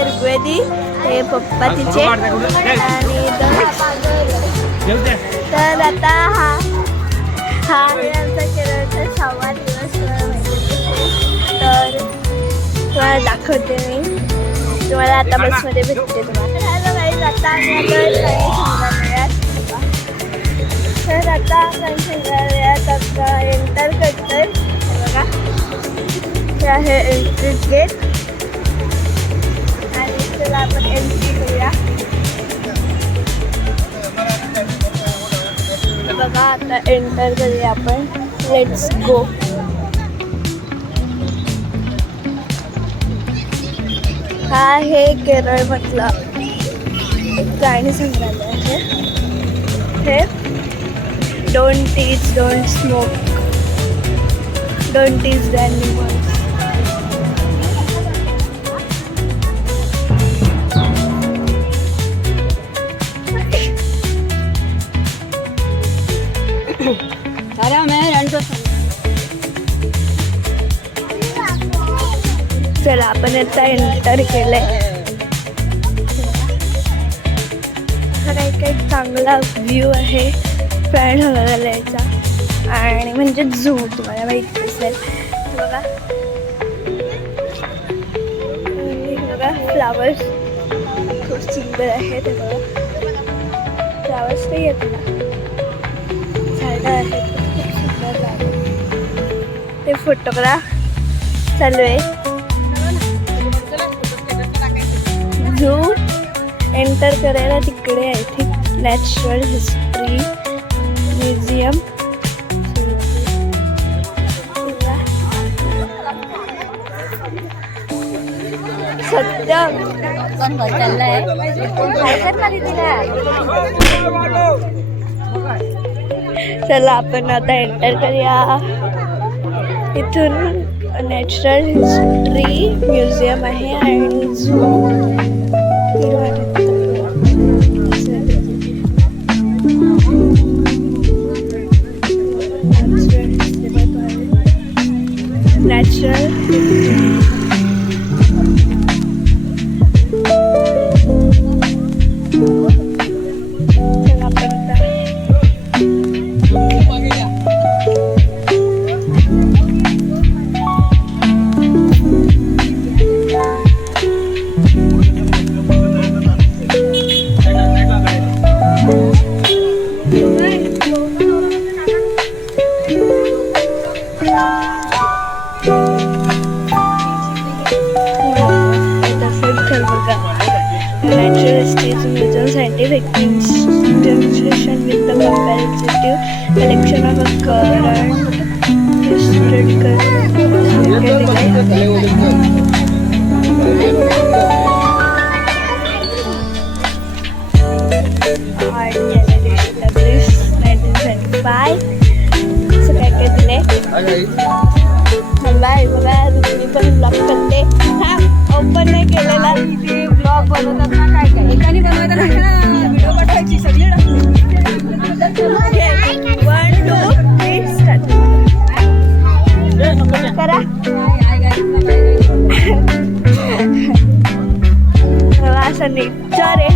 आहे ऋग्वेदी, हे पप्पा तिचे. आणि तर आता हा आहे आमचा केरळचा 6वा दिवस. तर तुम्हाला दाखवते मी, तुम्हाला आता बसमध्ये भेटते तुम्हाला. हॅलो गाईज, आता आम्ही संग्रहालयात. तर आता संग्रहालयात आता एंटर करतोय. बघा, हे आहे एंट्री गेट. आणि चला आपण एंट्री करूया. बघा, आता एंटर करूया आपण. Let's go. हा आहे केरळमधला प्राणी संग्रहालय आहे. हे don't teach, don't smoke, don't teach the animals. चला आपण आता एंटर केलंय. हा काही चांगला व्ह्यू आहे प्राणी संग्रहालयाचा. आणि म्हणजे झू, तुम्हाला माहिती असेल. बघा बघा, फ्लावर्स खूप सुंदर आहेत. फ्लावर्स नाही आहेत ना, झाडं आहेत खूप सुंदर झाडं. ते फोटोग्राफ चालू आहे. झू एंटर करायला तिकडे I think natural history museum. Satyam चाललंय. चला आपण आता एंटर करूया. इथून नॅचरल हिस्ट्री म्युझियम आहे आणि zoo. Natural scientific demonstration with the comparative collection of a current historical art gallery established 1975. So काय दिले. बाय बघा, तुम्ही पण ब्लॉग करते. हा ओपन नाही केलेला ब्लॉग बनवतात ना. काय काय एकाने बनवायला व्हिडिओ पाठवायची सगळी. 1 2 3 स्टार्ट करा. असं नेचर आहे.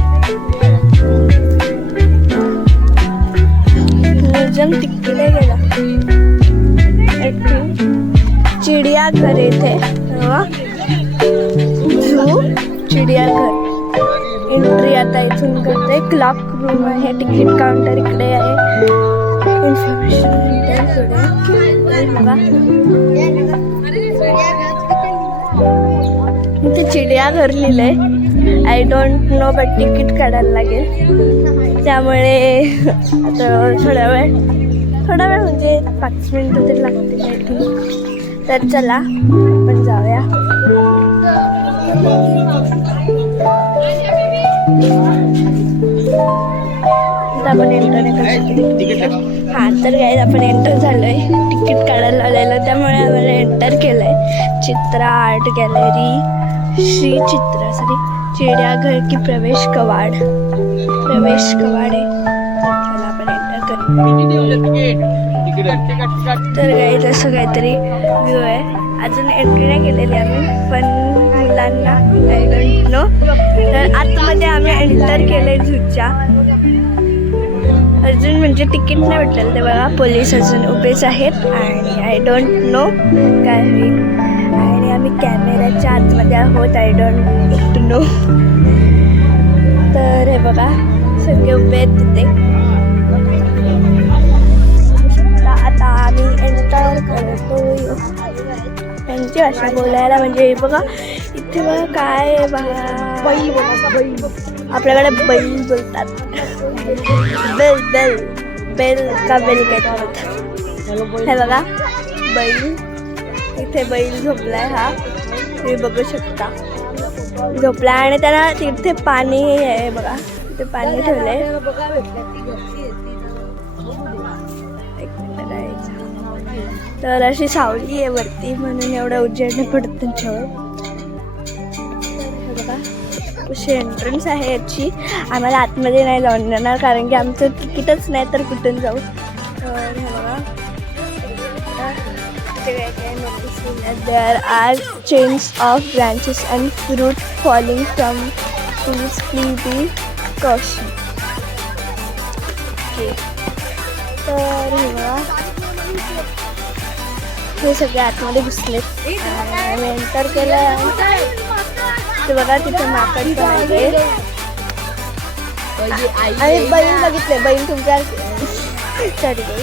म्युझियम तिकडे गेला. चिडियाघर येथे झू चिडियाघर. एंट्री आता इथून करते. क्लॉक रूम आहे, तिकीट काउंटर इकडे आहे. इन्फॉर्मेशन इथे चिडियाघर लिहिलंय. I don't no, but ticket काढायला लागेल. त्यामुळे आता थोडा वेळ म्हणजे 5 मिनिटं तरी लागतील आय थिंक. तर चला आपण जाऊया. आपण एंटर हां तर काय आपण एंटर झालो आहे. तिकीट काढायला आलेलं, त्यामुळे आम्हाला एंटर केलं आहे. चित्रा आर्ट गॅलरी श्री चित्रा चिडियाघर की प्रवेश कवाड आहे. चला आपण एंटर करू. तर काही तसं काहीतरी व्ह्यू आहे. अजून एंट्री नाही केलेली आम्ही, पण मुलांना आय डोंट मित्रांनो. तर आतमध्ये आम्ही एंटर केलंय झूच्या. अजून म्हणजे तिकीट नाही भेटलेलं ते बघा, पोलीस अजून उभेच आहेत आणि आय डोंट नो काय होईल. आणि आम्ही कॅमेऱ्याच्या आतमध्ये आहोत, आय डोंट नो. तर हे बघा सगळे उभे आहेत तिथे. आता आम्ही एंटर करतो. त्यांची भाषा बोलायला म्हणजे हे बघा इथे बघा काय आहे बघा, बैल बोलतात, बैल आपल्याकडे बैल बोलतात. बेल बेल बेल का बेल काय हे बघा बैल. इथे बैल झोपलाय हा, तुम्ही बघू शकता झोपला. आणि त्याला तिथे पाणी आहे बघा, तिथे पाणी ठेवलंय. तर अशी सावली आहे वरती म्हणून एवढं उजेड पडत त्यांच्यावर. बघा कशी एंट्रन्स आहे याची. आम्हाला आतमध्ये नाही जाऊन देणार कारण की आमचं तिकीटच नाही तर कुठून जाऊ. तर हे बघा there are chains of branches and fruit falling from trees. Please be cautious. तर हे सगळे आतमध्ये घुसले. आम्ही एंटर केलं ते बघा तिथे माकड पण आहे. आणि बैल बघितले, बैल तुमच्या सॉरी बैल.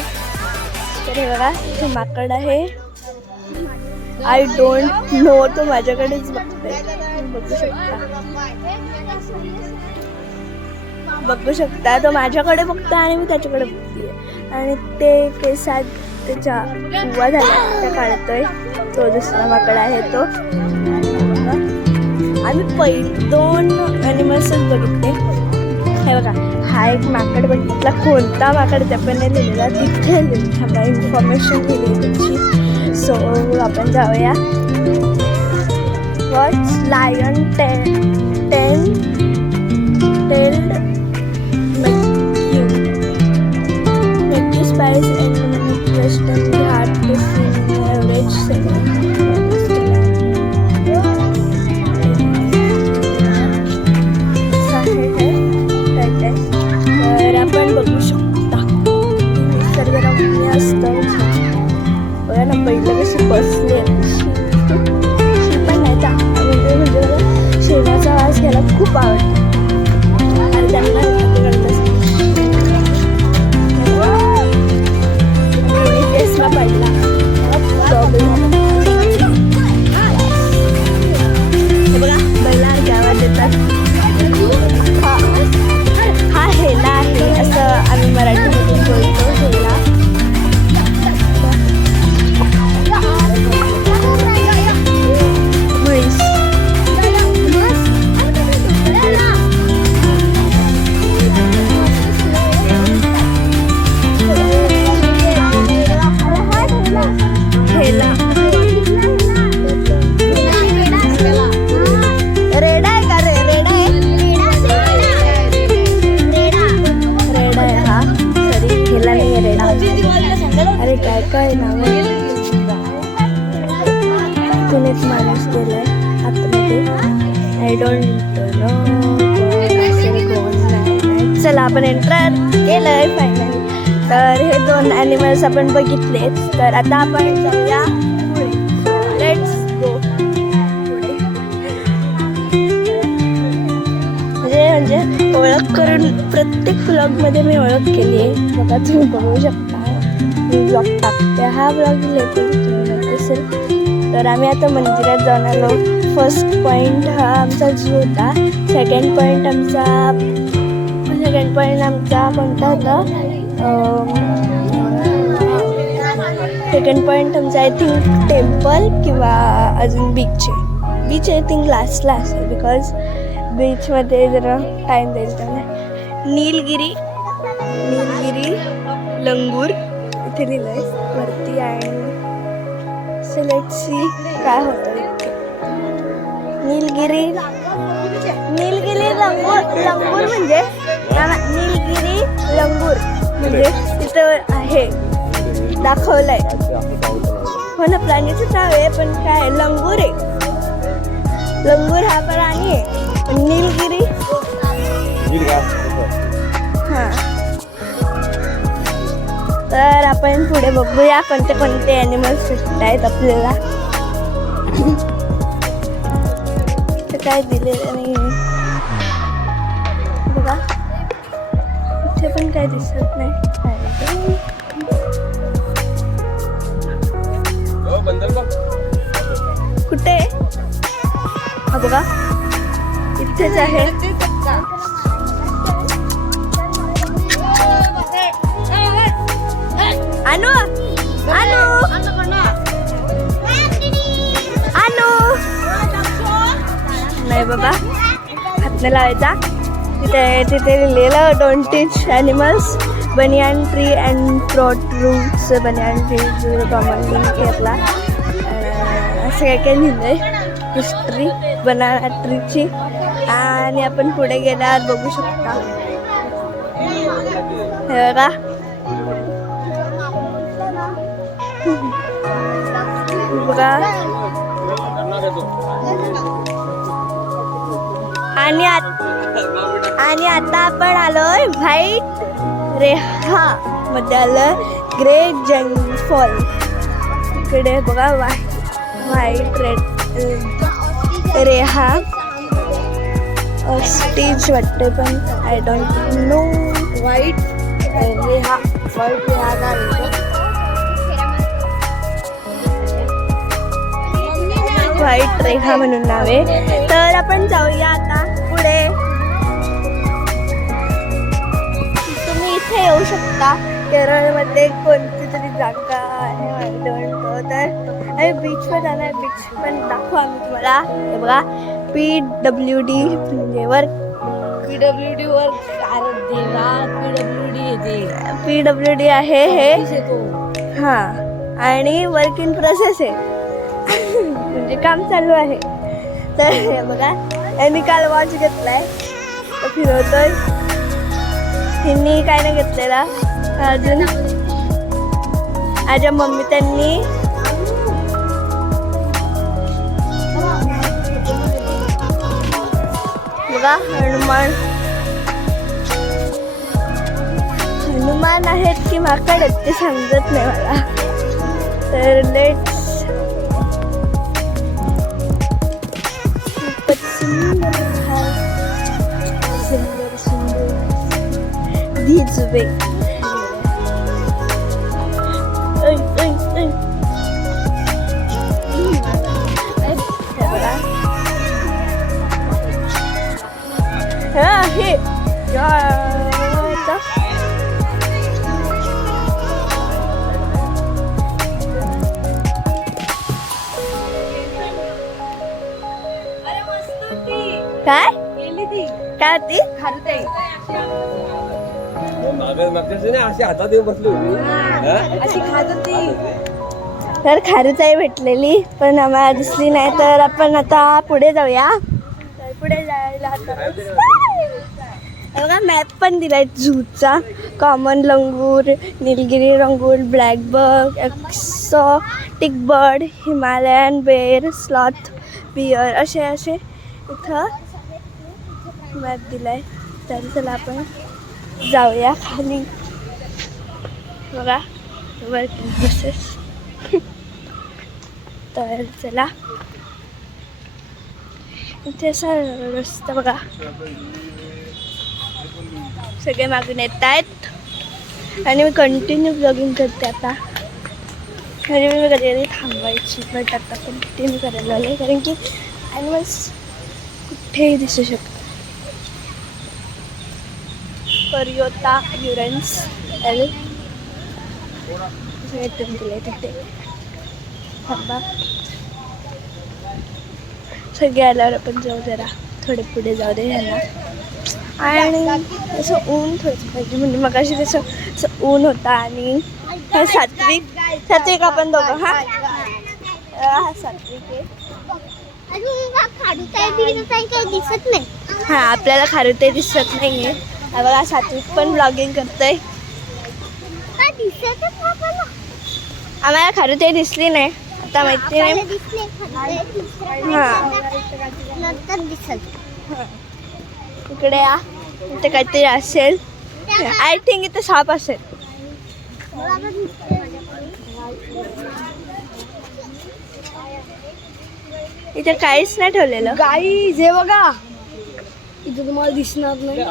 तर हे बघा इथे माकड आहे. आय डोंट नो, तो माझ्याकडेच बघतोय. बघू शकता तो माझ्याकडे बघतो आणि मी त्याच्याकडे बघते. आणि ते केसात त्याच्या उवा झाल्या त्या काढतोय. तो दुसरा माकड आहे तो. आम्ही 2 ॲनिमल्सच बघितले. हे बघा हा एक माकड बघितला, कोणता माकड त्या पण नाही लिहिलेला, तिथे थांबा इन्फॉर्मेशन दिली त्याची. सो आपण जाऊया. Watch lion tailed macaque species and western Ghat average तर आपण बघू शकता निसर्गरम्य असतं. बघा ना बैल कशी बसले. पण नाही म्हणजे मला शेणाचा वास घ्यायला खूप आवडतो आणि त्यांना टेस्टला पडला बघा बैला गावात येतात. हा हेला आहे असं आम्ही मराठीमध्ये बोलतो. हेला काय नाव तिथून एक माणूस गेलाय आतमध्ये. I don't no. चला आपण एंटर केलंय फायनली. तर हे 2 ॲनिमल्स आपण बघितलेच. तर आता आपण जाऊया पुढे. लेट्स गो पुढे. म्हणजे ओळख करून प्रत्येक व्लॉगमध्ये मी ओळख केली आहे. बघा तुम्ही बघू शकता ब्लॉग टाकते. हा ब्लॉग रिलेटेड असेल. तर आम्ही आता मंदिरात जाऊन आलो. फर्स्ट पॉईंट हा आमचा झू होता. सेकंड पॉईंट आमचा कोणता होता? सेकंड पॉईंट आमचा आय थिंक टेम्पल किंवा अजून बीच आय थिंक लास्टला असेल बिकॉज बीचमध्ये जरा टाईम जाईल त्याला. नीलगिरी लंगूर इथे लिहिलंय वरती. आणि सो लेट्स सी काय होतं इथे. नीलगिरी लंगूर म्हणजे नीलगिरी लंगूर म्हणजे तिथं आहे दाखवलंय. हो ना, प्राणीचं नाव आहे पण काय लंगूर आहे. लंगूर हा प्राणी आहे. नीलगिरी हा. तर आपण पुढे बघूया कोणते कोणते ॲनिमल्स दिसत आहेत आपल्याला. तर काय दिलेलं नाही बघा, इथे पण काय दिसत नाही. कुठे हा बघा, इथेच आहे. अनु अनु अनु नाही बाबा, हात नाही लावायचा. तिथे लिहिलेलं don't teach animals banyan tree and protrudes. Banyan tree commonly Kerala. असं काय काय लिहिलं आहे हिस्ट्री बनाना ट्रीची. आणि आपण पुढे गेल्यावर बघू शकता हे बघा, बघा. आणि आता आपण आलोय व्हाईट रेहा मध्ये आलं. ग्रेट जंगल फॉल इकडे बघा. व्हाईट रेहा स्टेज वाटते पण आय डोंट नो. व्हाईट रेहा व्हाईट रेखा म्हणून नाव आहे. तर आपण जाऊया आता पुढे. तुम्ही इथे येऊ शकता. केरळमध्ये कोणती तरी जागा आहे तर आम्ही बीचवर जाणार. बीच पण दाखवू आम्ही तुम्हाला. हे बघा PWD म्हणजे वर्क. PWD वर्क PWD आहे हे हां. आणि वर्क इन प्रोसेस आहे म्हणजे काम चालू आहे. तर हे बघा, यांनी काल वॉच घेतलाय तर फिरवतोय. हिनी काय नाही घेतलेला अजून. माझ्या मम्मी त्यांनी बघा हनुमान आहेत की माकड आहेत ते समजत नाही मला. तर लेट्स These way. Hey. काय काय ती खारुताई अशी हातात येऊन बसली होती. अशी खात होती. तर खारुताई भेटलेली पण आम्हाला दिसली नाही. तर आपण आता पुढे जाऊया. तर पुढे जायला आता बघा मॅप पण दिलाय झूचा. कॉमन लंगूर, निलगिरी लंगूर, ब्लॅक बग, एक्सॉटिक बर्ड, हिमालयन बेर, स्लॉथ बियर असे इथं मॅप दिलाय. तर चला आपण जाऊया खाली. बघा वर्किंग प्रोसेस. तर चला इथे असा रस्ता बघा. सगळे मागून येत आहेत आणि मी कंटिन्यू ब्लॉगिंग करते आता. म्हणजे मी कधी कधी थांबायची बट आता कंटिन्यू करायला लागले कारण की ॲनिमल्स कुठेही दिसू शकतात. परियोता युरेन्स एल दिले तिथे थांबा. सगळे आल्यावर आपण जाऊ जरा थोडे पुढे जाऊ दे ह्याला. आणि असं ऊन थोडं पाहिजे म्हणजे मग अशी तसं असं ऊन होता. आणि हे सात्विक आपण दोघं हा सात्विक आहे. दिसत नाही. हा आपल्याला खारुताई दिसत नाहीये. बघा सात्विक पण ब्लॉगिंग करतोय. आम्हाला खारुताई दिसली नाही आता माहिती नाही. इकडे या, इथे काहीतरी असेल. आय थिंक इथे साप असेल. इथे काहीच नाही ठेवलेलं. गाई जे बघा इथे तुम्हाला दिसणार नाही.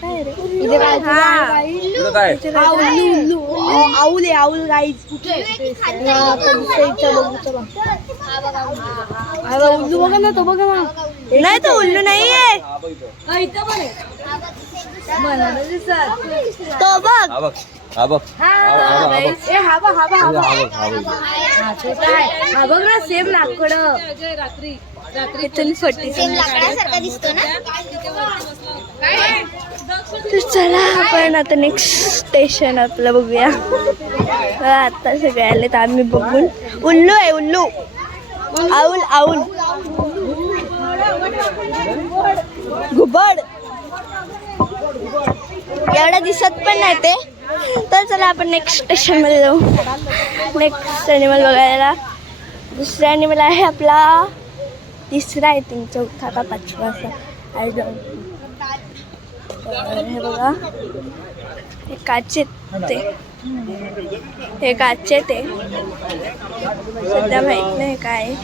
काय रे? इथे काय हा. इकडं काय इथे हा, काय? उल्लू आऊल आहे आऊल गाई उल्लू बघा ना, तो बघा ना. नाही तो उल्लू नाहीये. हा बघ इथं. तो बघ. हा बघ हा बघ हा बघ ए हा बघ हा बघ हा बघ हा बघ हा बघ हा छोटा आहे. हा बघ ना सेम लाकड. इथून फटी. लाकडासारखा दिसतो ना. तर चला आपण आता नेक्स्ट स्टेशन आपलं बघूया. आता सगळे आले तर आम्ही बघून. उल्लू आहे उल्लू. Owl owl. घुबड. एवढं दिसत पण नाही ते. तर चला आपण नेक्स्ट स्टेशन मध्ये जाऊ. नेक्स्ट ॲनिमल बघायला. दुसरा ॲनिमल आहे आपला तिसरा आय थिंक, चौथा का पाचवा असा आय डोंट. हे बघा हे काचेत ते. हे काचे ते सध्या माहित नाही काय.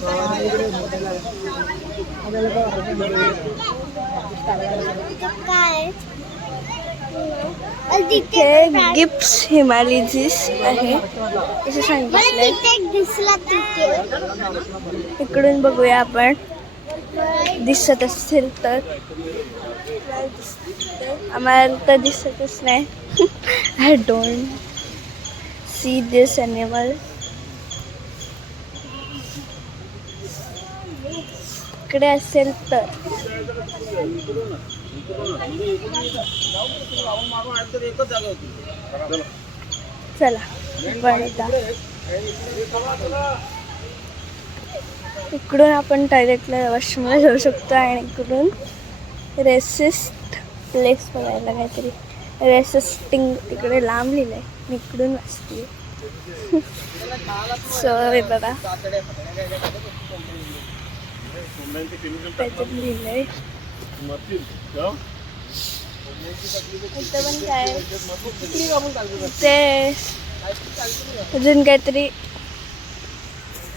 हे गिप्स हिमालिजिस आहे असं सांगितलंय. इकडून बघूया आपण, दिसत असेल तर. आम्हाला तर दिसतच नाही. I don't see this animal. इकडे असेल तर. चला इकडून आपण डायरेक्टला वॉशरूमला जाऊ शकतो. आणि इकडून रेसिस्ट प्लेस बघायला काहीतरी रेसिस्टिंग तिकडे लांब लिहिलंय. मी इकडून वाचते. सो हे बघा काहीतरी लिहिलंय. इथं पण काय ते अजून काहीतरी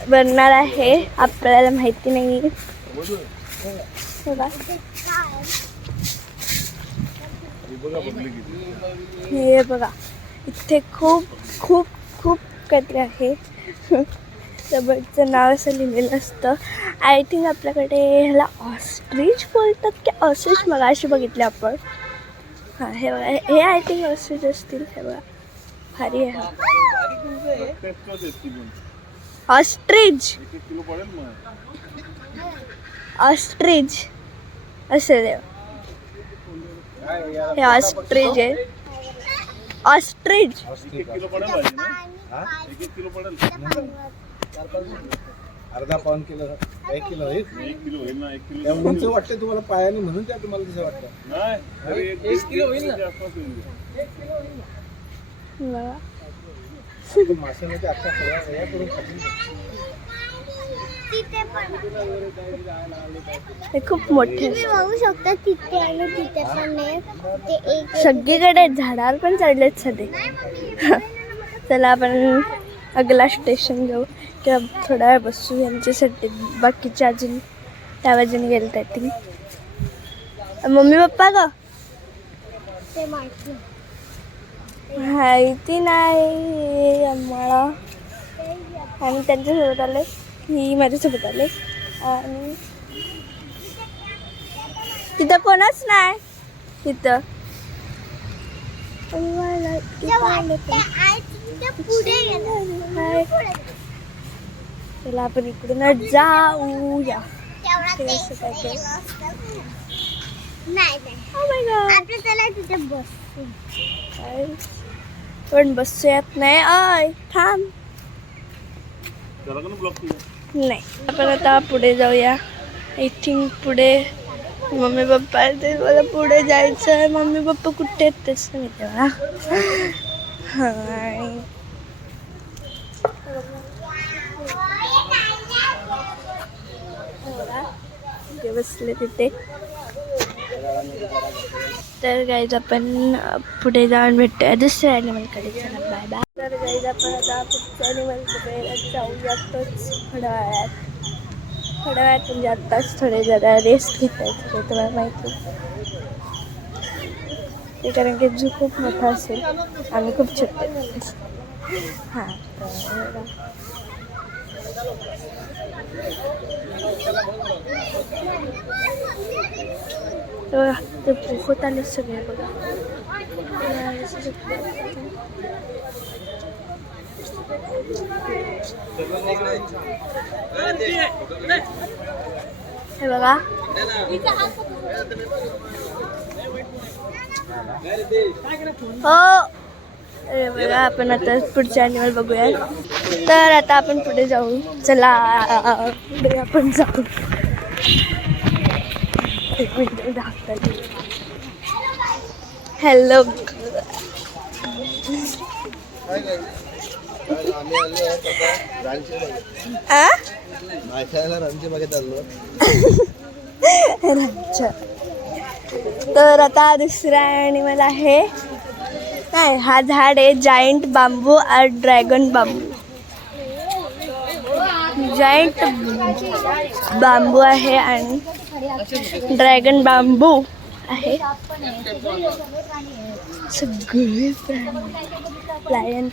बनणार आहे, आपल्याला माहिती नाही. बघा हे बघा इथे खूप खूप खूप काहीतरी आहे. त्या बर्डचं नाव असं लिहिलेलं असतं. आय थिंक आपल्याकडे ह्याला ऑस्ट्रिच बोलतात की ऑस्ट्रिच मगाशी बघितले आपण. हां हे बघा हे आय थिंक ऑस्ट्रिच असतील. हे बघा भारी आहे. ऑस्ट्रिच ऑस्ट्रिच असेल हे ऑस्ट्रिच आहे. ऑस्ट्रिच अर्धा पाऊन किलो 1 किलो होईल. 1 किलो होईल ना. 1 किलो उंच वाटतं तुम्हाला पायाने म्हणून त्या तुम्हाला कसं वाटतं. नाही 1 किलो होईल ना. माशामध्ये आता सगळ्या करून हे खूप मोठे बघू शकता तिथे आणि तिथे पण आहे. सगळीकडे झाडावर पण चढलेत सध्या. चला आपण अगला स्टेशन जाऊ किंवा थोडा वेळ बसू. यांच्यासाठी बाकीचे अजून त्या बाजूने गेले त्यातील. मम्मी पप्पा ग ते माहिती माहिती नाही आम्हाला. आम्ही त्यांच्यासोबत आले, ही माझ्यासोबत आले. आणि तिथं कोणच नाही. तिथं चला आपण इकडूनच जाऊया. पण बसूयात नाही. आय थांब नाही. आपण आता पुढे जाऊया. आय थिंक पुढे मम्मी पप्पा ते मला पुढे जायचं आहे. मम्मी पप्पा कुठे आहेत तेच नाही तेव्हा. हां सगळे बसले तिथे. तर गाईज आपण पुढे जाऊन भेटूया दुसऱ्या ॲनिमलकडे. चला बाय बाय. तर गाईज आपण आता पुढच्या ॲनिमल बघायला जाऊयातच थोड्या वेळात म्हणजे आत्ताच थोडे जरा रेस्ट घेता येते तुम्हाला माहिती ते, कारण की झू खूप मोठा असेल आम्ही खूप छोटे. हां तर ते पोहत आले सगळे बघा. हे बघा हो. अरे बघा आपण आता पुढचे ॲनिमल बघूया. तर आता आपण पुढे जाऊ. चला पुढे आपण जाऊ. एक मिनिट दाखवते. हॅलो तर आता दुसरा ॲनिमल आहे. नाही, हा झाड आहे जायंट बांबू और ड्रॅगन बांबू. जायंट बांबू आहे आणि ड्रॅगन बांबू आहे. सगळे प्राणी. लायन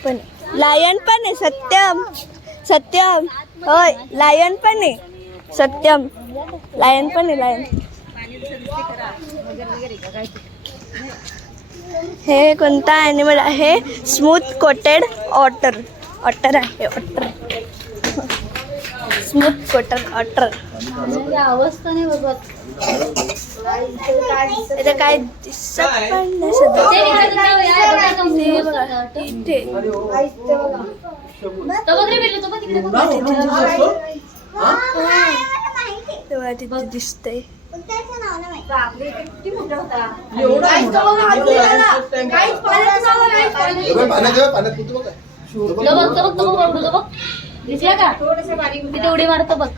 पण आहे. सत्यम होय. लायन पण आहे. सत्यम लायन पण आहे. लायन. हे कोणता ॲनिमल आहे? स्मूथ कोटेड ऑटर आहे. Otter smooth coated otter. अवस्था नाही बघत. इथे काय दिसत पण नाही सध्या. बघा तिथे तेव्हा तिथे दिसतंय. उडी मारतो बघ.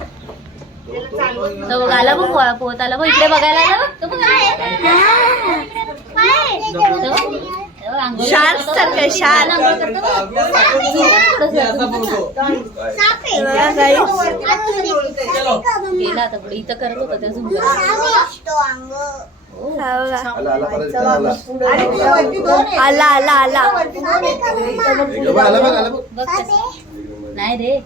आला बघ पोहत आला बघ. इकडे बघायला शार्क सारखं शार्क. गेला आता पुढे. इथं करत होता त्या झुंबर. आला नाही रे.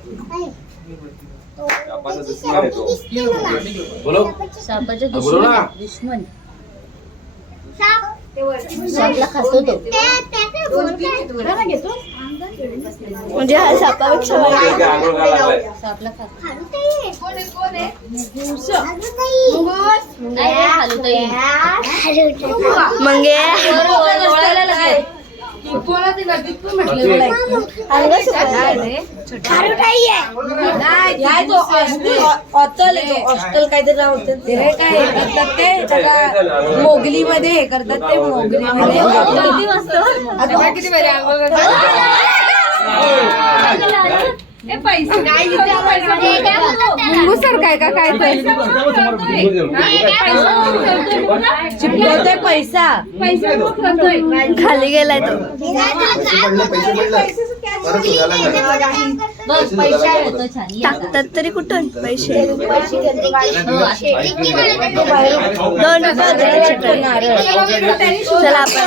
सापाच्या दुश्मन. सापला खातो तो. म्हणजे हा सापापेक्षा सापला खातो. नाही हालूताई. मंगे मोगली मध्ये हे करतात ते. मोगली मध्ये किती मुंगूसर काय का काय चिपकवतोय पैसा. खाली गेलाय तो. टाकतात तरी कुठून पैसे. 2 रुपये. चला आपण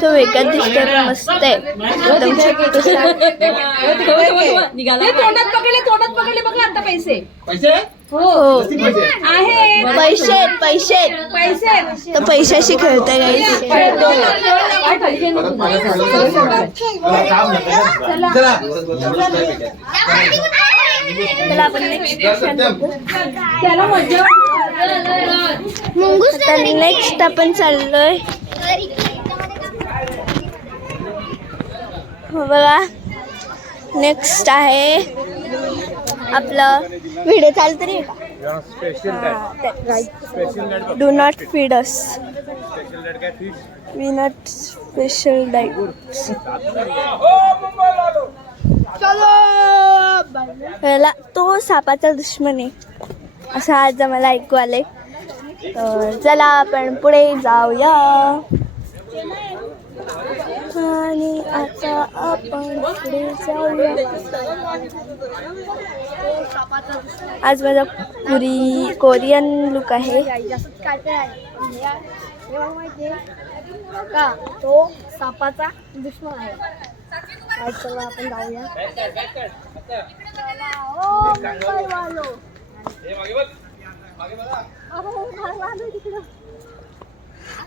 तो वेगळा दिसतोय पण मस्त आहे. तोंडात पकडले बघा आता पैसे. हो पैसे तर पैशाशी खेळतोय काही. चला आपण नेक्स्ट आपण चाललोय. बघा नेक्स्ट आहे आपलं. व्हिडिओ चालू तरी do not feed us. We not special diet. त्याला तो सापाचा दुश्मन आहे असं आज आम्हाला ऐकू आले. तर चला आपण पुढे जाऊया. आणि आता आपण पुढे जाऊया. आज माझा कोरियन लुक आहे. का तो सापाचा दुश्मन आहे. आज चला आपण जाऊया.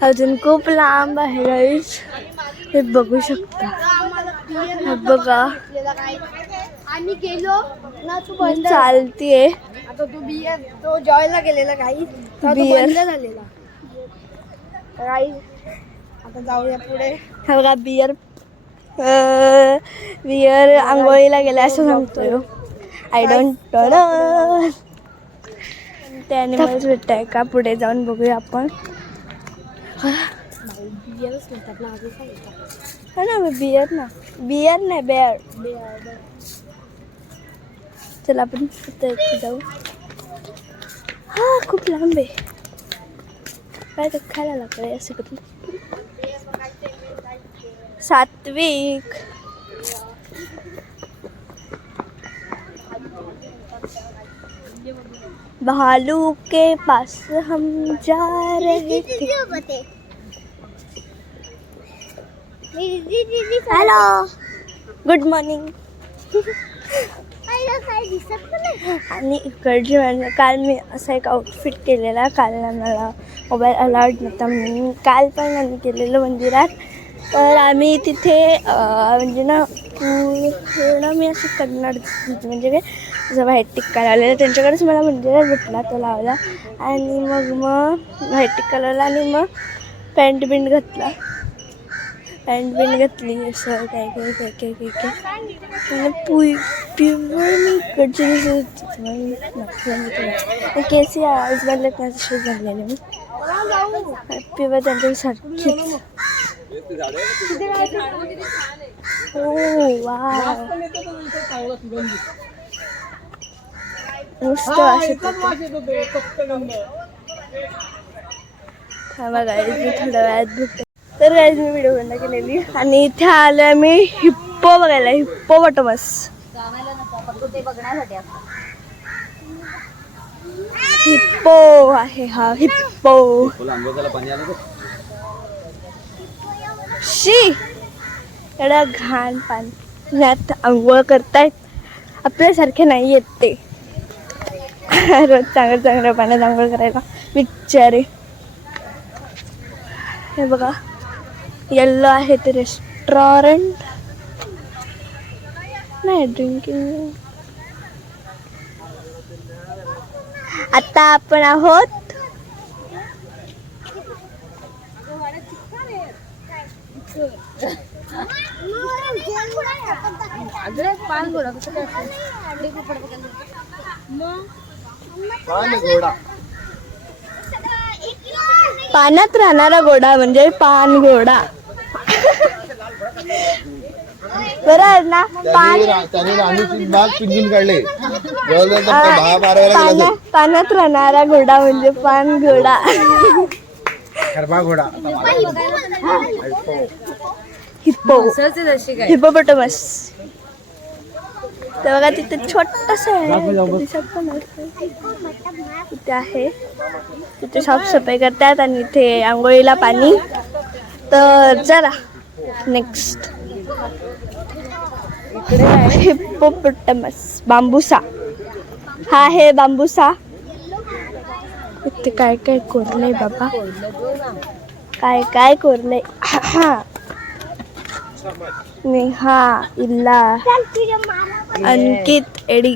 अजून खूप लांब आहे गाईज. हे बघू शकता. हे बघा आम्ही गेलो ना तू बंद चालतीये. आता तू बियर तो जॉयला गेलेला काही बियर. बंद झालेला काही. आता जाऊया पुढे. हा बघा बियर आंघोळीला गेला असं सांगतोय. I don't no. ते ॲनिमल्स भेटत आहे का पुढे जाऊन बघूया आपण. बियरच म्हणतात ना अजून सांगतात. हो ना बियर नाही बेअर. चला आपण इथे जाऊ. हा खूप लांब आहे. काय तर खायला लागतं असं करून. सात्विक भालू के पास हम जा रहे थे. Hello good morning. आणि इकडची म्हणजे काल मी असा एक आउटफिट केलेला. काल मला मोबाईल अलाउड नव्हता म्हणून काल पण आम्ही केलेलं मंदिरात. तर आम्ही तिथे म्हणजे ना पूर्ण मी असं कन्नड म्हणजे काय जसं व्हाईट टिक्का लावलेला त्यांच्याकडेच मला मंदिरात भेटला तो लावला. आणि मग व्हाईट टिक्का लावला आणि मग पॅन्ट बिंट घातली असं काय प्युअर मी इकडचे दिसत केसी आज बदलत नाही तसे झालेले मी प्युअर त्यांच्यासारखीच. हो वा मस्त थांबा गाईज मी थोड्या वेळात भेटते. तर गाईज मी व्हिडिओ बंद केलेली आणि इथे आलोय मी हिप्पो बघायला. हिप्पोपॉटमस हिप्पो आहे हा हिप्पो. शी एवढा घाण पाण्यात आंघोळ करतायत. आपल्यासारखे नाही येत ते रोज चांगल्या पाण्यात आंघोळ करायला बिचारे. हे बघा येल्लो आहे ते रेस्टॉरंट नाही ड्रिंकिंग. आता आपण आहोत पाण्यात राहणारा घोडा म्हणजे पान घोडा. बरं आहे ना. पाण्यात राहणारा घोडा म्हणजे पान घोडा. घोडा हिप्पोपॉटमस. तर बघा तिथे छोटस आहे दिसत पण तिथे आहे. तिथे साफसफाई करतात आणि इथे आंघोळीला पाणी. तर चला नेक्स्ट हिप्पोपॉटमस बांबुसा. हा आहे बांबुसा. इथे काय काय कोरलंय बाबा काय कोरलंय. नेहा इल्ला अंकित एडी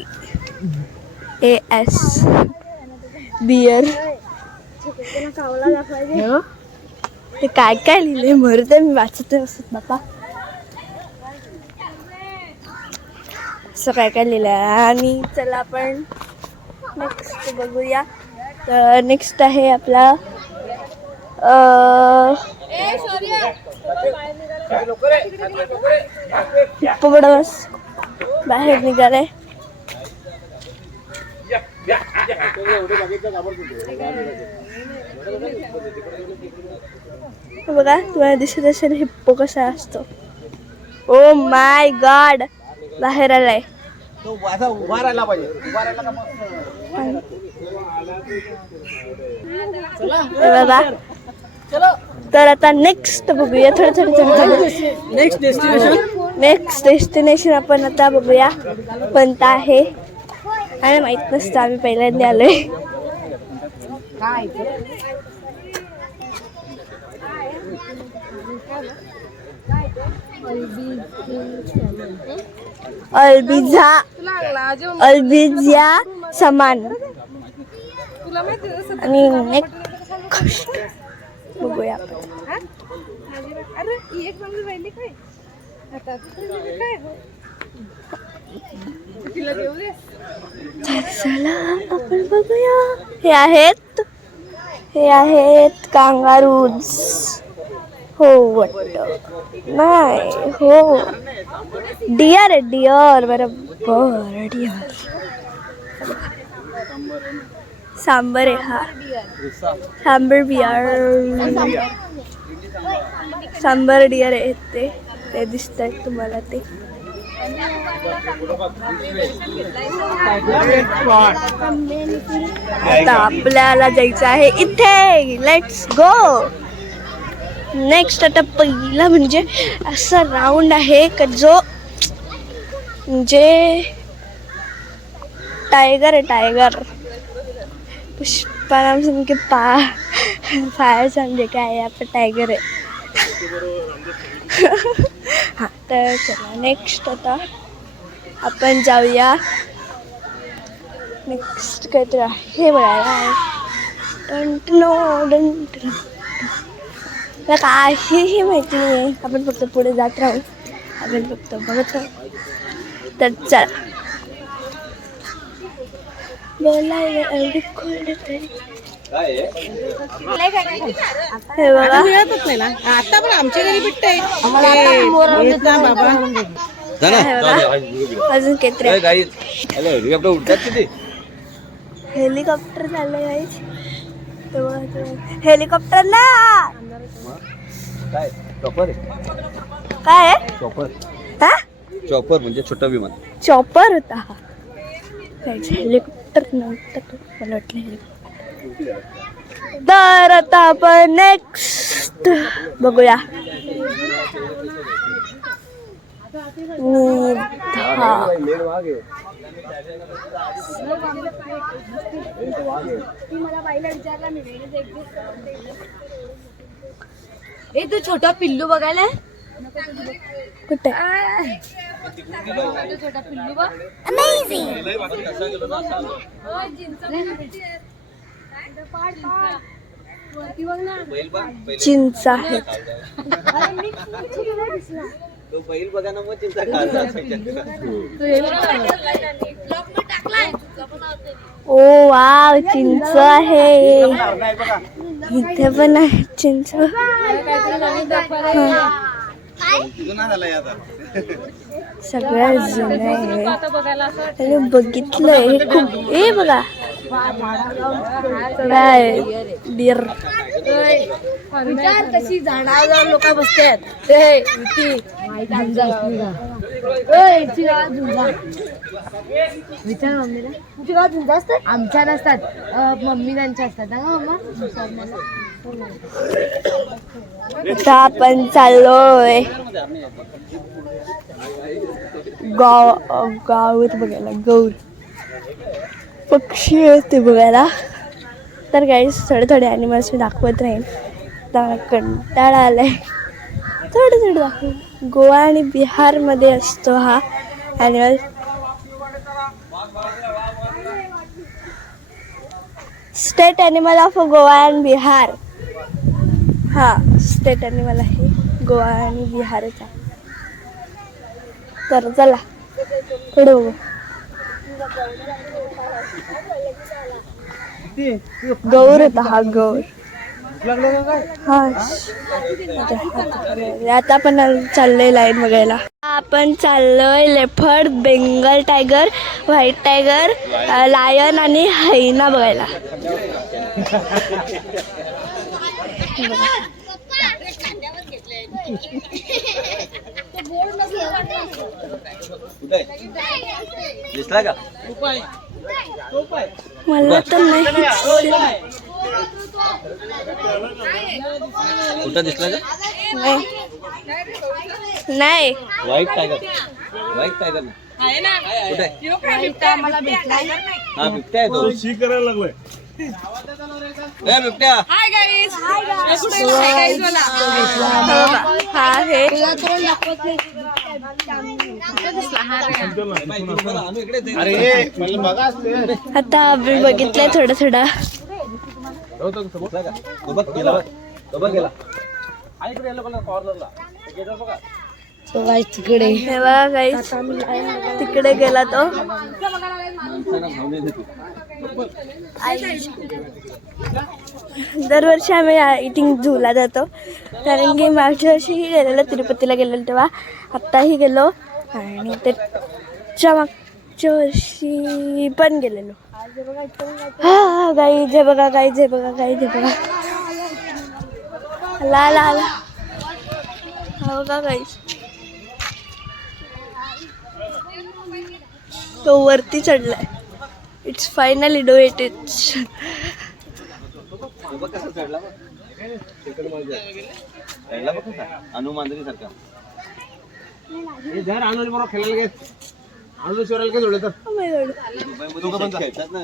AS बियर. ते काय काय लिहिले मरते मी वाचते असत बाबा. असं काय लिहिलंय. आणि चला आपण नेक्स्ट बघूया. तर नेक्स्ट आहे आपला हिप्पोपॉटमस. बाहेर निघाले. बघा तुम्हाला दिसत असेल हिप्पो कसा असतो. ओ माय गॉड बाहेर आलाय. तो असा उभा राहायला पाहिजे. उभा राहायला का मस्त. बघा तर आता नेक्स्ट बघूया. थोडं नेक्स्ट डेस्टिनेशन आपण आता बघूया कोणतं आहे. आणि माहित नसतं आम्ही पहिल्यांदा आलोय. अल्बिझा समान आणि नेक्स्ट बघूया आपण. चला आपण बघूया. हे आहेत कांगारूज. हो वाटत नाही. हो डिअर आहे. डिअर बरोबर. डिअर सांबर आहे हा. सांबर बिअर. सांबर डिअर आहे ते दिसत आहेत तुम्हाला ते. आता आपल्याला जायचं आहे इथे. Let's go. नेक्स्ट आता पहिला म्हणजे असा राऊंड आहे का जो म्हणजे टायगर आहे. टायगर पुष्पा नाम सुन के फायर समजे काय आपण टायगर आहे. हां तर चला नेक्स्ट आता आपण जाऊया. नेक्स्ट काहीतरी आहे बघायला. मला काहीही माहिती नाही आहे. आपण फक्त पुढे जात राहू. आपण फक्त बघत राहू. तर चला बोलायला एवढी खोल तरी हे बघा. आता पण आमच्या घरी भेटतंय. अजून काहीतरी हेलिकॉप्टर उडतात किती. हेलिकॉप्टर चाललंय गाईस. हेलिकॉप्टर ना काय चॉपर काय आहे. चॉपर. हा चॉपर म्हणजे छोटा विमान. चॉपर होता हा. हेलिकॉप्टर नव्हतं. मला वाटलं हेलिकॉप्टर. तर आता आपण नेक्स्ट बघूया. ए तू छोटा पिल्लू बघायला कुठे. छोटा पिल्लू बघ. चिंच आहेत. तो बैल बघा ना मग चिंता खायला. ओ वाव चिंच आहे. इथे पण आहे चिंच. सगळ्यात जुनं आहे. बघितलंय हे खूप. ए बघा काय डिअर. विचार कशी झाडावर लोक बसतात. विचार मम्मीला. तुझी गाव झुंजा असतात. आमच्या नसतात. मम्मी त्यांच्या असतात ना मम्मा. आता आपण चाललोय गावावर बघायला. गौर पक्षी ते बघायला. तर गाईस थोडे ॲनिमल्स मी दाखवत राहीन. मला कंटाळा आलाय. थोडे दाखव. गोवा आणि बिहारमध्ये असतो हा animal. State animal of Goa and Bihar. हा स्टेट ॲनिमल आहे गोवा आणि बिहारचा. तर चला पुढे बघू. गौर होता हा. गौर हा. आता पण चाललंय लाईन बघायला. आपण चाललोय leopard, Bengal tiger, white tiger, lion आणि हायना बघायला. दिसला का? मला तर नाही कुठं दिसला का? नाही. व्हाईट टायगर ना कुठे? हा बिबट्या आहे तो. करायला लागलाय. बिबट्या हा हे अरे मला बघा असते. आता आम्ही बघितलंय थोडं थोडं. तिकडे हे बघा गाईस, तिकडे गेला तो. दरवर्षी आम्ही आय थिंक झूला जातो, कारण की मागच्या वर्षीही गेलेलो, तिरुपतीला गेलेलो तेव्हा. आत्ताही गेलो आणि त्याच्या मागच्या वर्षी पण गेलेलो. हा गाईज हे बघा, गाईज हे बघा, गाईज हे बघा. आला आला हो का गाईज. तो वरती चढलाय. It's finally do it. Anu मांजरी सारखा. खेळायला घे. आणून शिवरायला काय जोडलं तर खेळतात ना.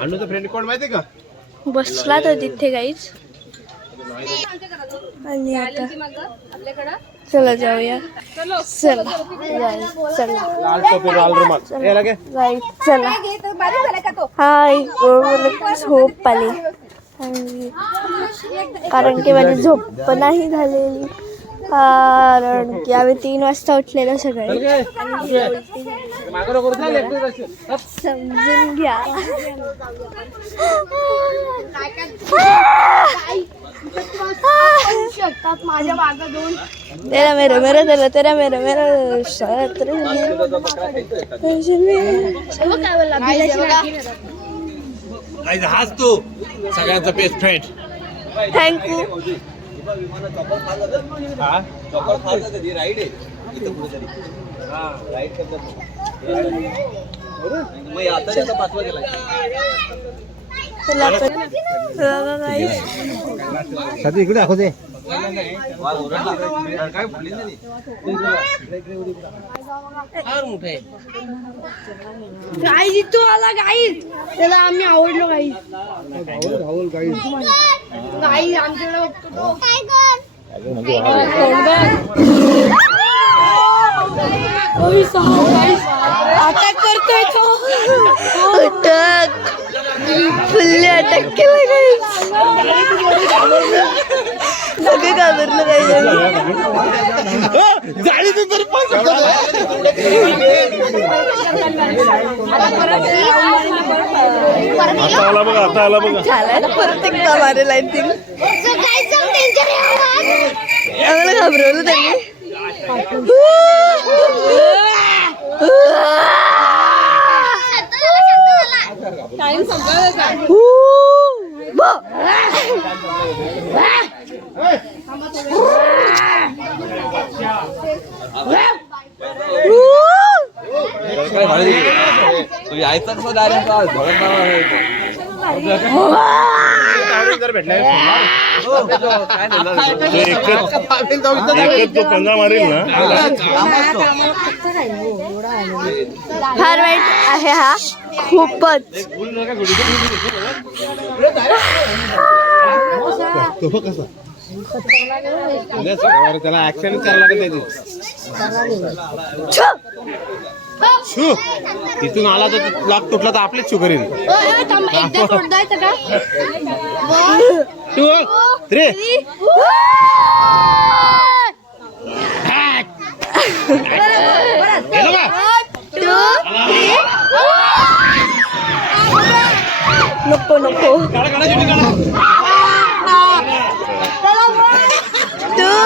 आणूचं फ्रेंड कोण माहिती का? बसला तर तिथे गाईच. आणि आता चला जाऊया. चला चला लाल टोपी लाल रुमाल. हे लगे गाईच चला. हाय झोप आली आणि कारण की माझी झोप पण नाही झालेली, कारण की आम्ही 3 वाजता उठलेलो सगळे. समजून घ्या. माझ्या मागं 2 तेरा मेरा मेरा तेरा तेरा मेरा मेरा शरत रे. हाच तू सगळ्यांचा बेस्ट फ्रेंड. थँक्यू. चॉपर खायला कधी राईड आहे इथं कुठेतरी. राईड करतात मग आता त्याचा 5वा गेला. चला आपण गाईस. इकडे दाखवते. काय फुटली नाही. गाईज इथं आला. गाईज त्याला आम्ही आवडलो. गाईज गाईज आमच्याकडे बघतो. अटॅक करतोय तो. अटक फुल्ली अटॅक केलं गाईस. सगळे घाबरलं गाईस. आता आला बघा. झालाय ना परत एकदा मारेल आय थिंक. आम्हाला घाबरवलं त्यांनी. तो यायचा कसं डायरेक्ट तो पंजा मारेल ना. फार वाईट आहे हा, खूपच. त्याला ऍक्शन करायला लागेल त्याची. तिथून आला तर लॉक तुटला तर आपलेच शू करेल. 2 3 2 3 नको नको. 2,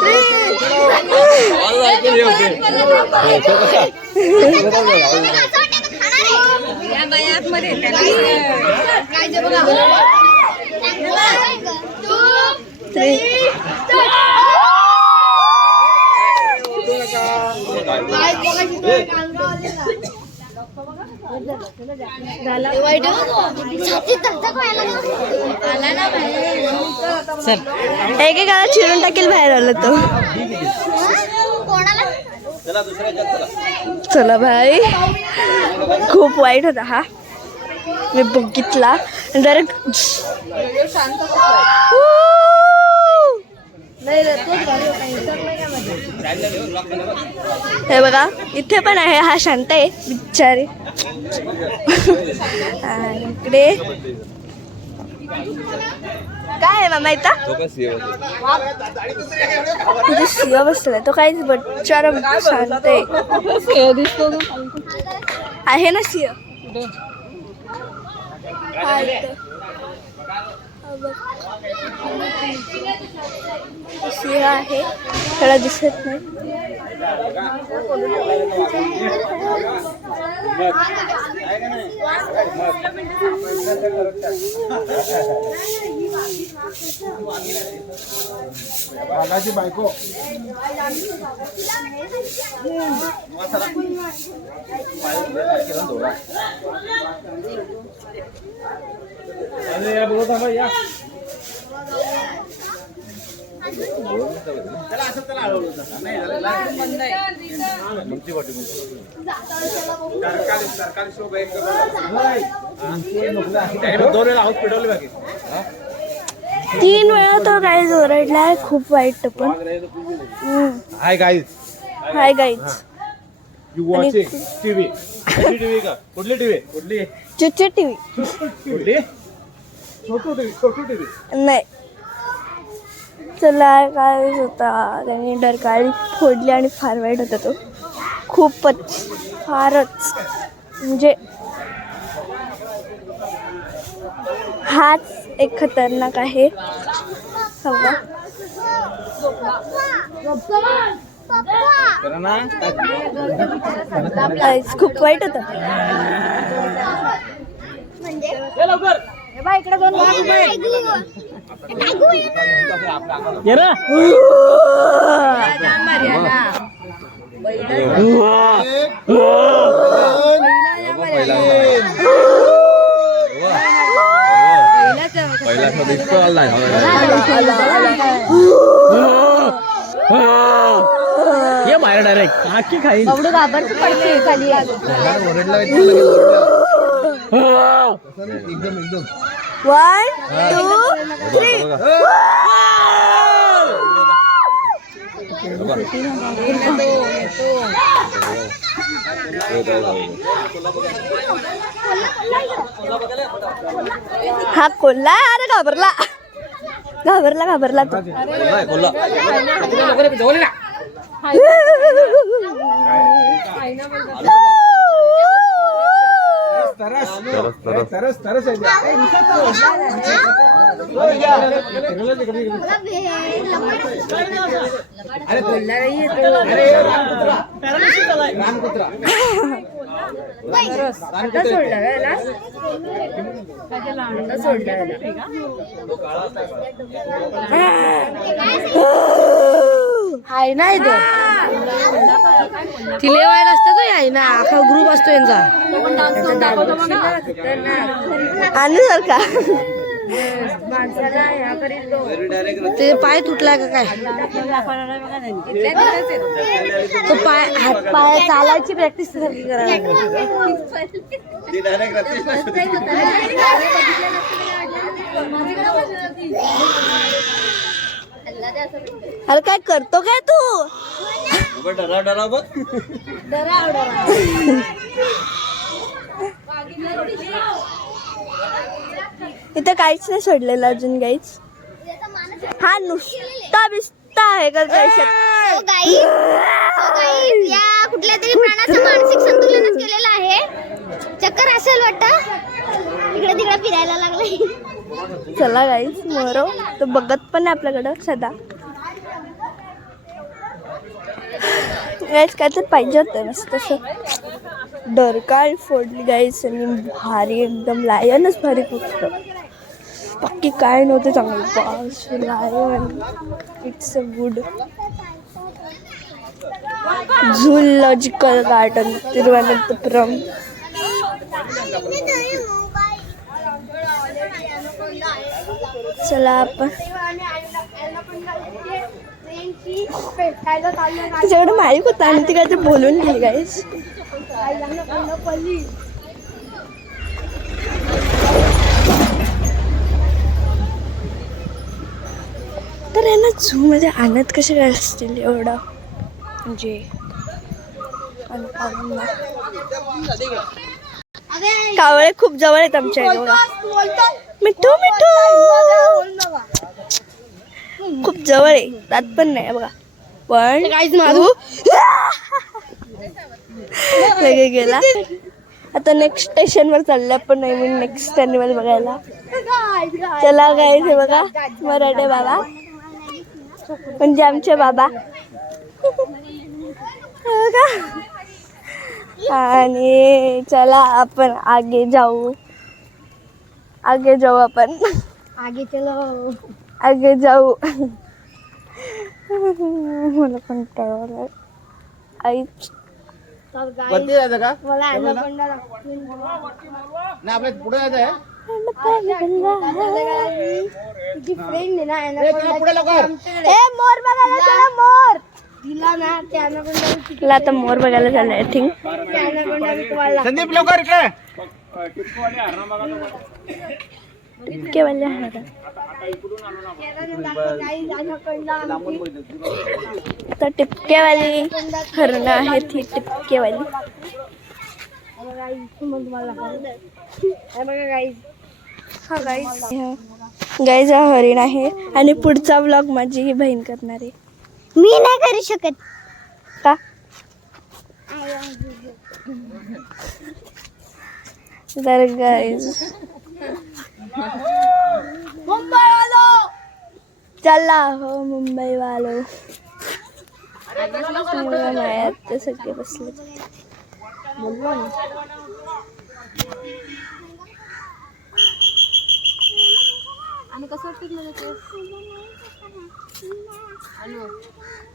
3. एकेकाला चिरून टाकेल बाहेर आलं तो. चला दुसऱ्या चला भाई, खूप वाईट होता हा. मी बघितला डायरेक्ट. हे बघा इथे पण आहे, हा शांत आहे बिचारे. आणि इकडे काय आहे मामा इथं? तिथे सिंह बसलाय, तो काहीच बिचारा शांत आहे ना सिंह. हा इथे. सिंह आहे, त्याला दिसत नाही. बागाची बायको या बोलत थांबा या. तीन वेळा तो गाईज ओरडलाय, खूप वाईट. पण hi guys, hi guys. You watching TV. TV का? कुठली टीव्ही? कुठली? चिची टीव्ही कुठली? छोटू टीव्ही. नाही. चला काय होता, त्याने डरकाळी फोडली आणि फार वाईट होता तो. खूपच, फारच. म्हणजे हाच एक खतरनाक आहे. हवा खूप वाईट होता. इकडे 2 भाग उभे. ये बाहेर डायरेक्ट आखी खाई. बाबडू घाबरत पडते खाली. एकदम 1, 2, 3. हा कोल्हा. अरे घाबरला तो. तरस अरे बोलला नाही. हाय ना इथे तिले वाईट असतं तो. आहे ना अख्खा ग्रुप असतो यांचा. आणि जर का ते पाय तुटला का काय? तो हात पाय चालायची प्रॅक्टिस सारखी करायला. अरे काय करतो काय तू? डरा बघ. इथं काहीच नाही सोडलेलं अजून गाईच. हा नुसता बिस्ता आहे का काय? या कुठल्या तरी प्राण्याचं मानसिक संतुलनच केलेलं आहे. चक्कर असेल वाटतं. इकडे तिकडे फिरायला लागले. चला गाईस मोर तो बघत पण नाही आपल्याकडं सदा. गाईस काय तर पाहिजे होतं मस्त तसं डरकाळ फोडली गाईस आणि भारी एकदम लायनच भारी फक्त बाकी काय नव्हतं चांगलं. बस lion it's a good. Zoological garden Thiruvananthapuram. चला आपण तिच्याकडे माईक होता आणि ती काय ते बोलून गेली गाईस. तर यांना झू मध्ये आणत कसे काय असतील एवढं म्हणजे. कावळे खूप जवळ आहेत आमच्या मिठू मिठू खूप जवळ आहे. दात पण नाही बघा पण लगे गेला. आता नेक्स्ट स्टेशनवर चाललं पण नाही मी नेक्स्ट ॲनिमल बघायला. चला गाईस हे बघा मराठे बाबा म्हणजे आमचे बाबा आणि चला आपण आगे जाऊ आपण आगे चलो. आगे जाऊ. मला कंटाळा आई. वरती जायचं का मला ॲनाकोंडा दाखवून नाही आपल्या पुढे जायचं आहे. तिची फ्रेंड आहे ना पुढे लवकर. मोर बघायला चला मोर. तिला ना त्या ॲनाकोंडा तिला आता मोर बघायला झालं आय थिंक. त्या ॲनाकोंडा विकवायला संदीप लवकर इकडे. टिपकेवाले हरण. तर टिपकेवाली हरणं आहेत ही टिपकेवाली. हा गाईज हा हरिण आहे आणि पुढचा व्लॉग माझी ही बहीण करणार आहे. मी नाही करू शकत का तर गाईज मुंबई वालो चला हो मुंबई वालो. मायात ते सगळे बसले. आणि कसं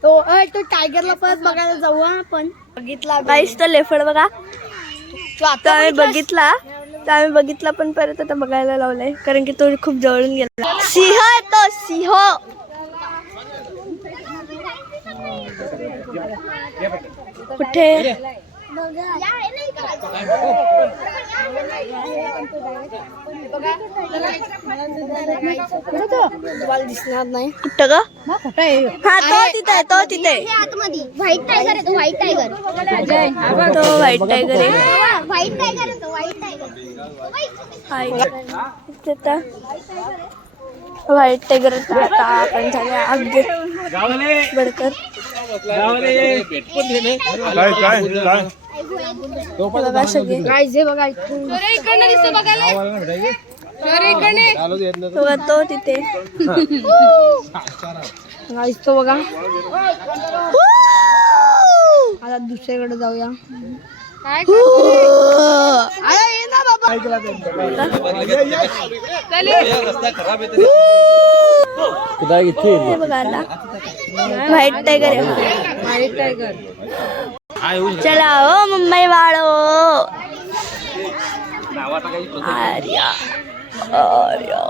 तो टायगरला परत बघायला जाऊ आपण. बघितला गाईस तो लेफड बघा तो आम्ही बघितला पण परत आता बघायला लावलाय कारण की तो खूप जवळून गेला. सिंह आहे तो सिंह. कुठे दिसणार नाही कुठं ग. हा तो तिथे आतमध्ये व्हाईट टायगर आहे. तो व्हाईट टायगर तो व्हाईट टायगर आहे. व्हाईट टायगर आहे. तो व्हाईट टायगर व्हाईट टायगर आता आपण झाले अगदी बडकर. बघा सगळे बघा बघा तो तिथे तो बघा. आता दुसरीकडे जाऊया. हे बघा आता व्हाईट टायगर आहे. चला ओ मुंबई वाळो. Arya Arya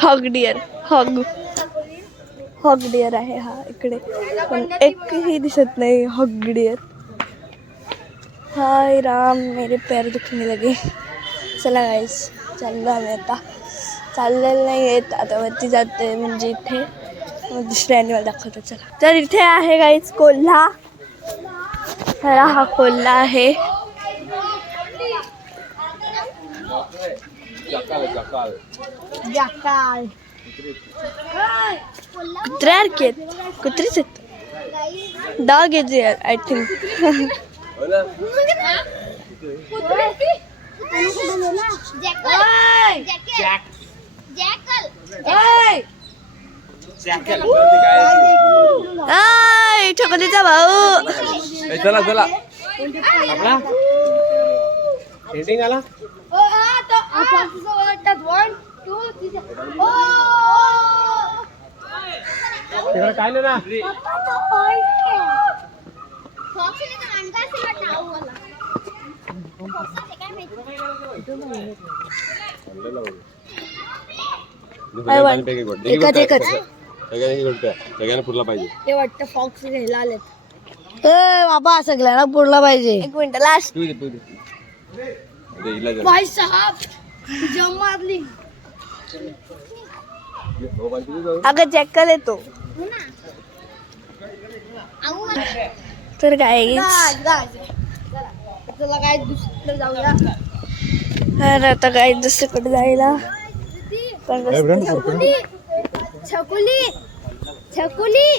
hog deer hog deer आहे हा इकडे पण एकही दिसत नाही. Hog dear. हाय राम मेरे पैर दुखने लगे. चला गाईस चाललो आम्ही आता. चाललेलं नाही येत आता वरती जाते म्हणजे इथे दुसऱ्या ॲनिमल दाखवतो. चला तर इथे आहे गाईस कोल्हा. हा कोल्हा आहे. जाकाल कुत्र्यासारखे आहेत, कुत्रीच आहेत, डॉग आहेत आय थिंक. हो ना? छकुलीचा भाऊ. ए, चला चला आपला एंडिंग आला. तिकडे काय नाही ना. सगळ्यांना पुरला पाहिजे. ते वाटतं फॉक्स घ्यायला आलेत. बाबा सगळ्यांना पुरला पाहिजे. एक मिनिट लास्ट. तू दे. हिला दे. भाई साहब जम मारली. अगं जॅकल येतो. तर काय चला काय दुसरीकडे जाऊया. आता काय दुसरीकडे जायला पण छकुली छकुली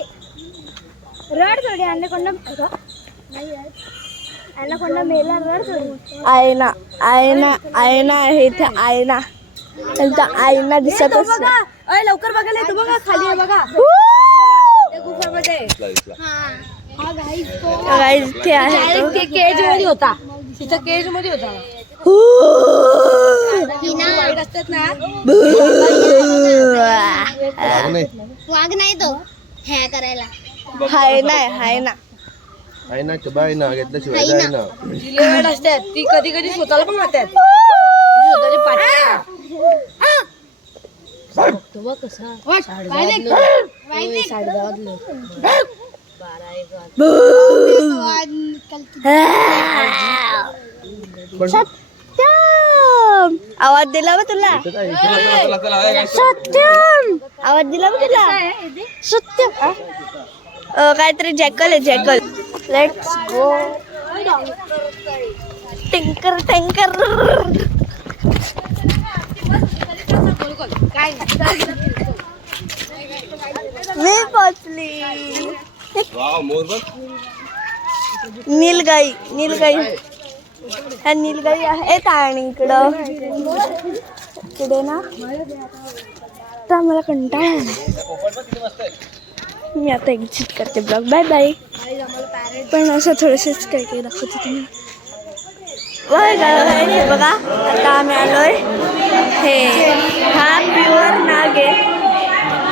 रड थोडी अन्नकोंडा अन्नकोंडा मेला रड थोडी. आयना आयना आयना आहे इथे आयना. त्यांचा आयना दिसतच नाही. अय लवकर बघायला येतो बघा खाली आहे बघा त्या गुफामध्ये. हा गाईज इथे आहे तो. केज मध्ये होता तिथं केज मध्ये होता. वाईट असतात ना वाघ नाही तो ह्या करायला. हाय ना हाय ना. आहे ना चबाई ना घेतल्याशिवाय जाय ना. वाईट असतात ती कधी कधी स्वतःला पण मारतात. स्वतःचे पाठी तो बघ कसा 12 सत्यम आवाज दिला बा तुला. सत्यम आवाज दिला बा तुला. सत्यम काहीतरी जॅकल आहे jackal. Let's go. Tinker tanker. मी पोचली. वाव मोर बघ. नीलगाई नीलगाई ह्या नीलगाई आहेत आणि इकडं इकडे ना तर मला कंटाळा आला. मी आता एक्झिट करते ब्लॉग. Bye bye. पण असं थोडंसंच काही काही दाखवते तुम्ही. हे बघा आता आम्ही आलोय. हा प्युअर नाग आहे.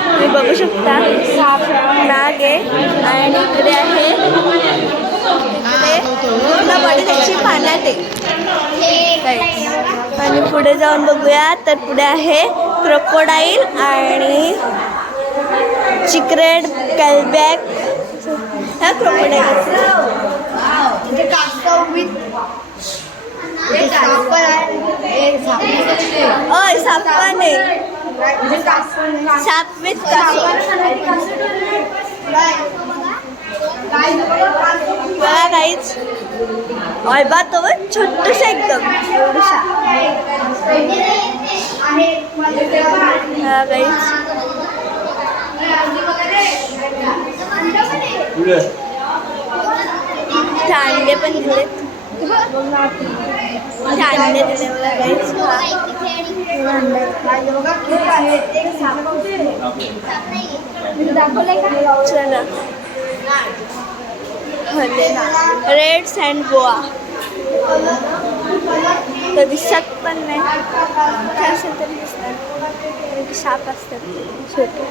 तुम्ही बघू शकता नाग आहे आणि इकडे आहे पूर्ण बॉडी त्याची पाण्यात आहे. आणि पुढे जाऊन बघूया तर पुढे आहे क्रोकोडाईल आणि चिक्रेड कॅलबॅक. हा क्रोकोडाईल साप पण आहे. साप विथ बघा काहीच बा तो छोटूसा एकदम एवढूसा. काहीच अंडे पण दिलेत. अंडे दिले मला काहीच. चला रेड सँड गोवा तर दिसत पण नाही. काय असेल तरी दिसतात. साप असतात छोटे.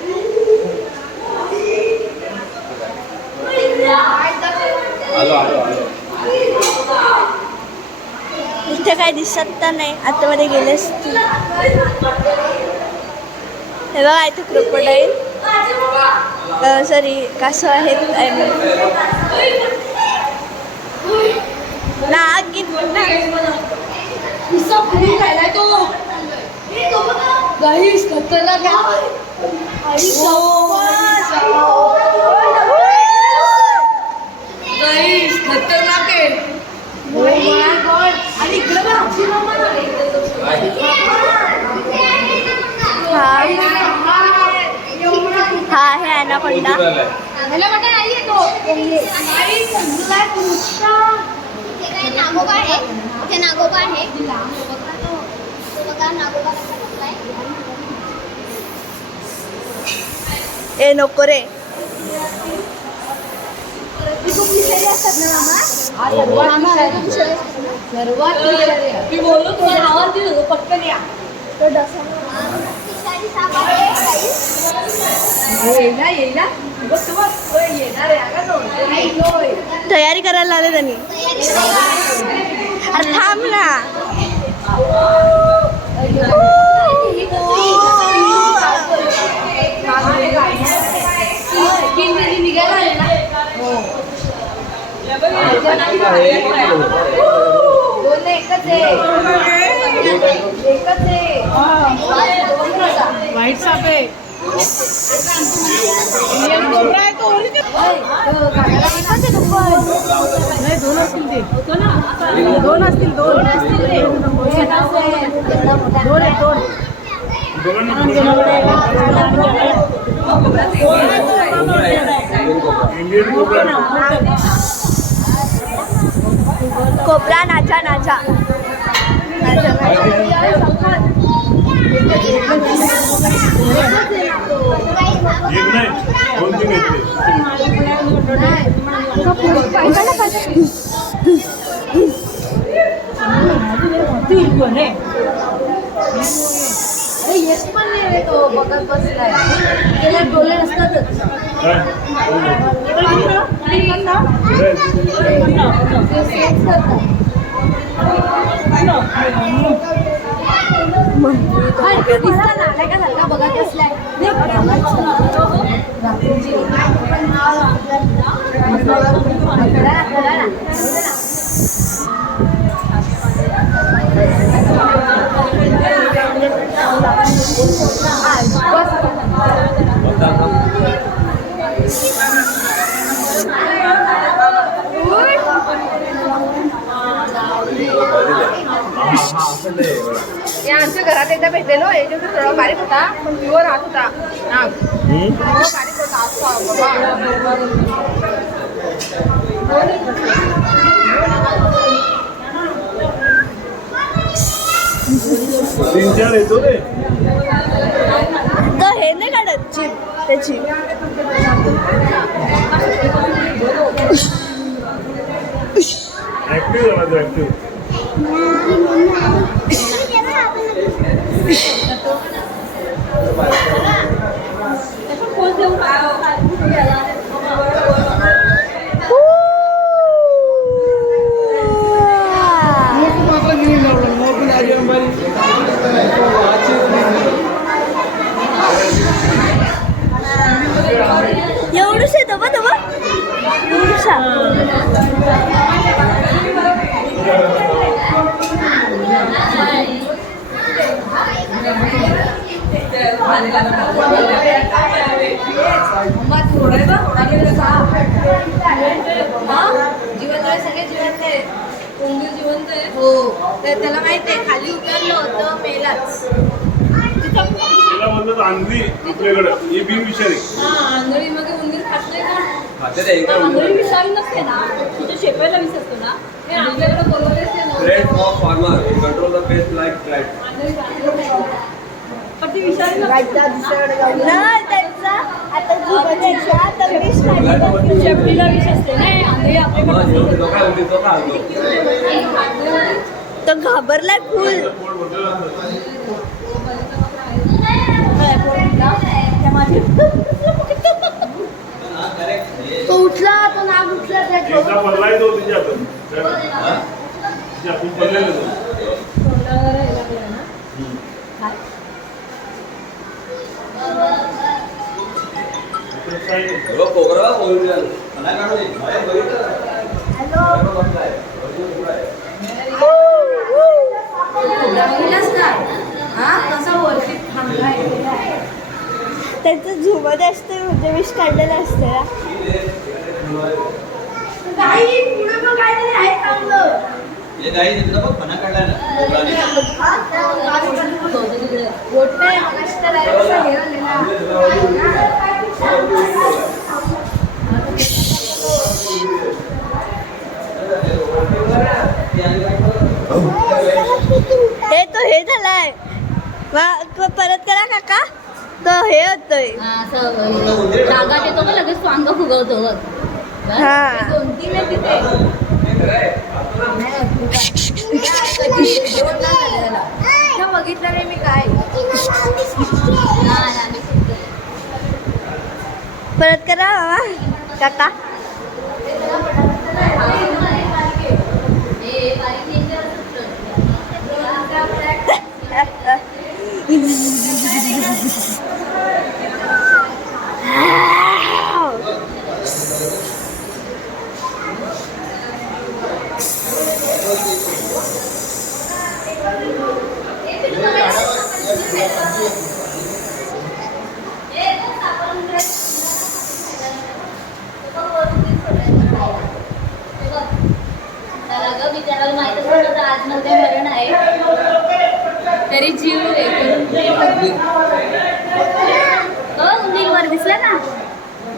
इथे काय दिसत तर नाही. आतमध्ये गेलेस तू. हे बघा इथे क्रोकोडाईल सॉरी कासव आहेत. नाग खतरनाक आहे. आणि इकडे ॲनाकोंडा. नागोबा आहे, इथे नागोबा आहे. तो बघा नागोबा कसा बसलाय. ए नको रे. मी बोललो तुम्हाला आवाज दिला पटकन या. पिशाची साप आहे guys. येईना बघ तुम्हा येणार आहे का तो. तयारी करायला लावले त्यांनी. अरे थांब ना. निघायला आले ना. दोन एकच आहे. एकच आहे. व्हाईट साप आहे. नाही दोन असतील ते. दोन असतील दोन. दोन आहेत दोन. कोबरा नाचा नाचा. येत पण नाही रे तो बघत बसलाय. त्याला डोळे नसतातच. बघत बसलाय. आमच्या घरात एकदा भेटलेलो. याच्यात थोडा बारीक होता पण प्युअर राहत होता. बारीक होता येतो रे. तर हे नाही काढत जीभ त्याची. ऍक्टिव्ह झाला तो ऍक्टिव्ह. एवढंच येतं बघ बघ. एवढूसा. जिवंत सगळे जिवंत आहे. कोंबडी जिवंत आहे. हो तर त्याला माहित आहे खाली उतरलं होतं मेलाच. तिला म्हणतात आंधळी आपल्याकडं ही बिनविषारी. आंधळी मध्ये उंदीर खात नाही ना. खाते ते एका आंधळी विषारी नसते ना. तुझ्या शेपायला विष असतो ना. हे आपल्याकडे बोलवलेच नाही ना. Plate of farmer control the pest like flight. पण ती विषारी नसते. नाही त्यांचा आता झुबण्याचा तर विष काढलं. शेपटीला विष असते नाही. आंधळी आपल्याकडे तो घाबरलाय फुल. तो उठला तो नाग उठला एकदा पडलाय तो तिच्या हातून. तिच्या हातून पडलेला तो. कोकरा ओरिजिनल मला काढू दे. त्यांचं झुबत असतं म्हणजे विष काढलेलं असतं ना. हे गाई तिथलं बघ फणा काढलाय ना. हे तो हे झालाय परत करा काका तो हे होतोय जागा देतो का लगेच स्वांग फुगवतो बघ. हा 2-3 आहे तिथे. इथं बघितलं नाही मी काय. परत करा बाबा काका बिचाराला माहित असतं आज मध्ये मरण आहे तरी जीव उंदीर वर दिसला ना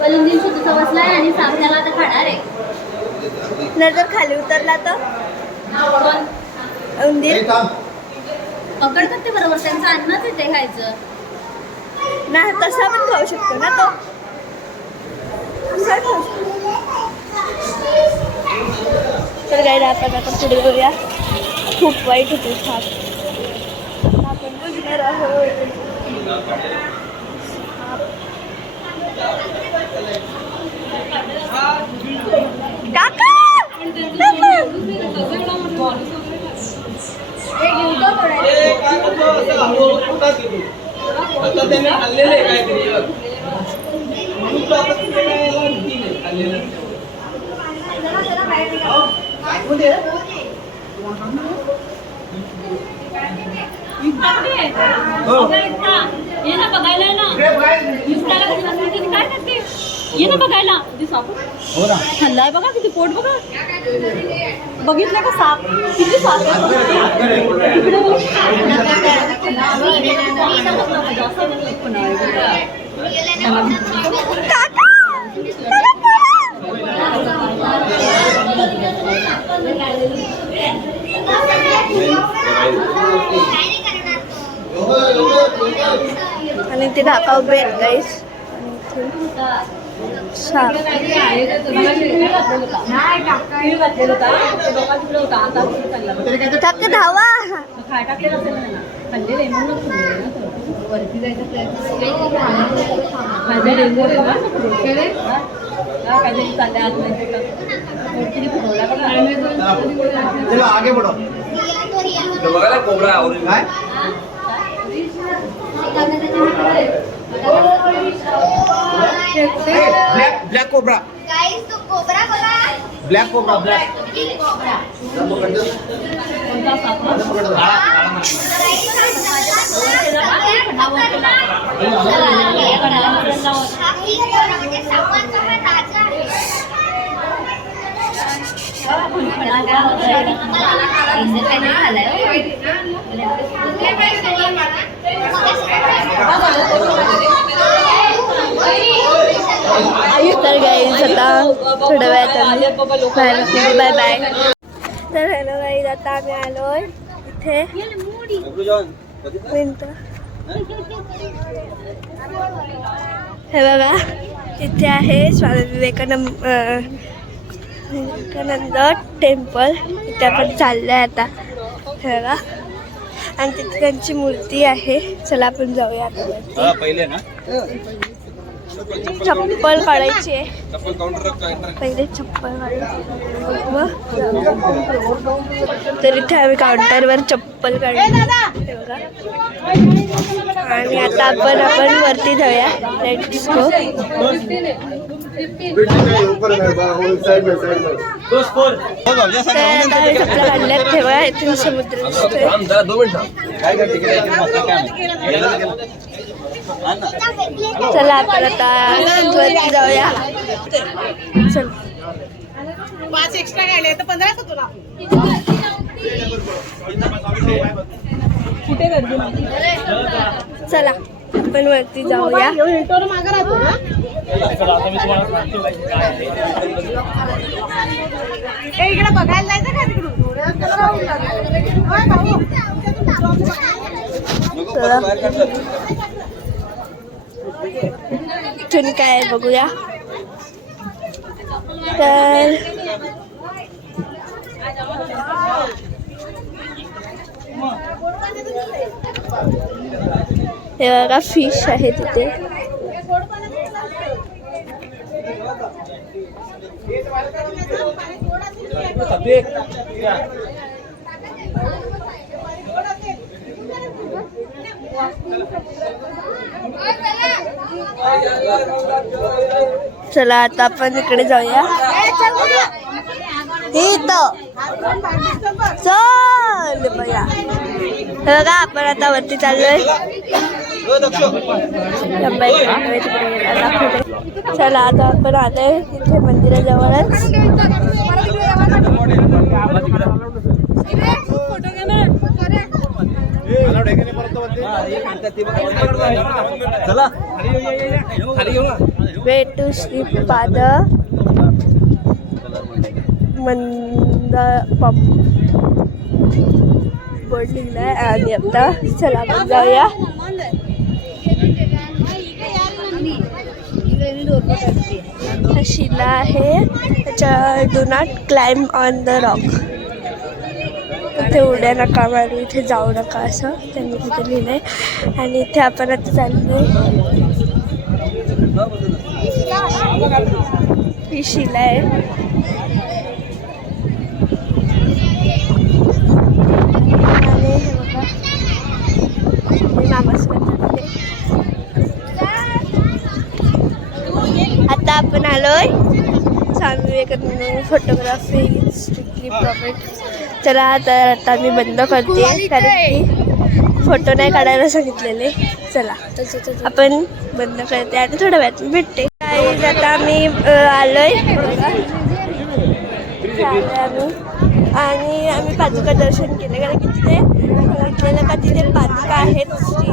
पण उंदीर सुद्धा बसलाय आणि सापड्याला आता खाणार आहे. नंतर खाली उतरला तर उंदीर पकडतात ते बरोबर त्यांचं अन्नच येते खायचं. नाही तसा पण खाऊ शकतो ना तो असा खाऊ शकतो. तर काय आपण आता पुढे जाऊया. खूप वाईट होते साप. आपण बघणार आहोत काका त्याने खाल्लेलं आहे काहीतरी. ये ना बघायला ना काय करते ये ना बघायला खाल्लाय बघा किती पोट बघा बघितलं का साप किती साप आणि ते ढाका उभे आहेत गाईस. साप टाक धावा. आगे बढ़ो. बघायला कोबरा आवडेल काय ब्लॅक कोबरा. गाइस तो कोबरा बघा. ब्लॅक कोबरा ब्लॅक तर गाईज आता थोड्या वेळात बाय बाय. तर हॅलो गाईज आता आम्ही आलोय इथे मिनटं. हे बघा इथे आहे स्वामी विवेकानंद टेम्पल. इथे आपण चाललोय आता. हे बघा आणि तिथे त्यांची मूर्ती आहे. चला आपण जाऊया आता. पहिले ना चप्पल काढायची आहे. चप्पल काउंटर पहिले चप्पल काढायची. तर इथे आम्ही काउंटरवर चप्पल काढली. हे बघा आणि आता आपण वरती जाऊया. Let's go. चप्पल काढल्यात तेव्हा इथून समुद्र दिसतोय. 2 मिनिटं काय करते चला आपण आता वरती जाऊया. चल 5 एक्स्ट्रा घ्यायला तर 15 होतो ना. चला आपण वरती जाऊया. इकडे बघायला जायचं का तिकडून? इथून काय आहे बघूया. तर हे बघा फिश आहे तिथे. चला आता आपण इकडे जाऊया. इथं चल बघा. हे बघा आपण आता वरती चाललोय. चला आता आपण आलोय इथे मंदिराजवळच. Way to Shripad Mandapam board लिहिलाय. आणि आता चला आपण जाऊया. शिला आहे त्याच्या do not climb on the rock. इथे उड्या नका मारू, इथे जाऊ नका असं त्यांनी तिथे लिहिलंय. आणि इथे आपण आता चाललोय. ही शिला आहे. आणि हे बघा मी मामासोबत आता आपण आलोय Swami Vivekananda photography strictly profit. चला तर आता मी बंद करते कारण की फोटो नाही काढायला सांगितलेले. चला आपण बंद करते आणि थोड्या वेळात भेटते. आता मी आलोय आणि आम्ही पादुका दर्शन केले कारण की तिथे सांगितलेलं का तिथे पादुका आहेत श्री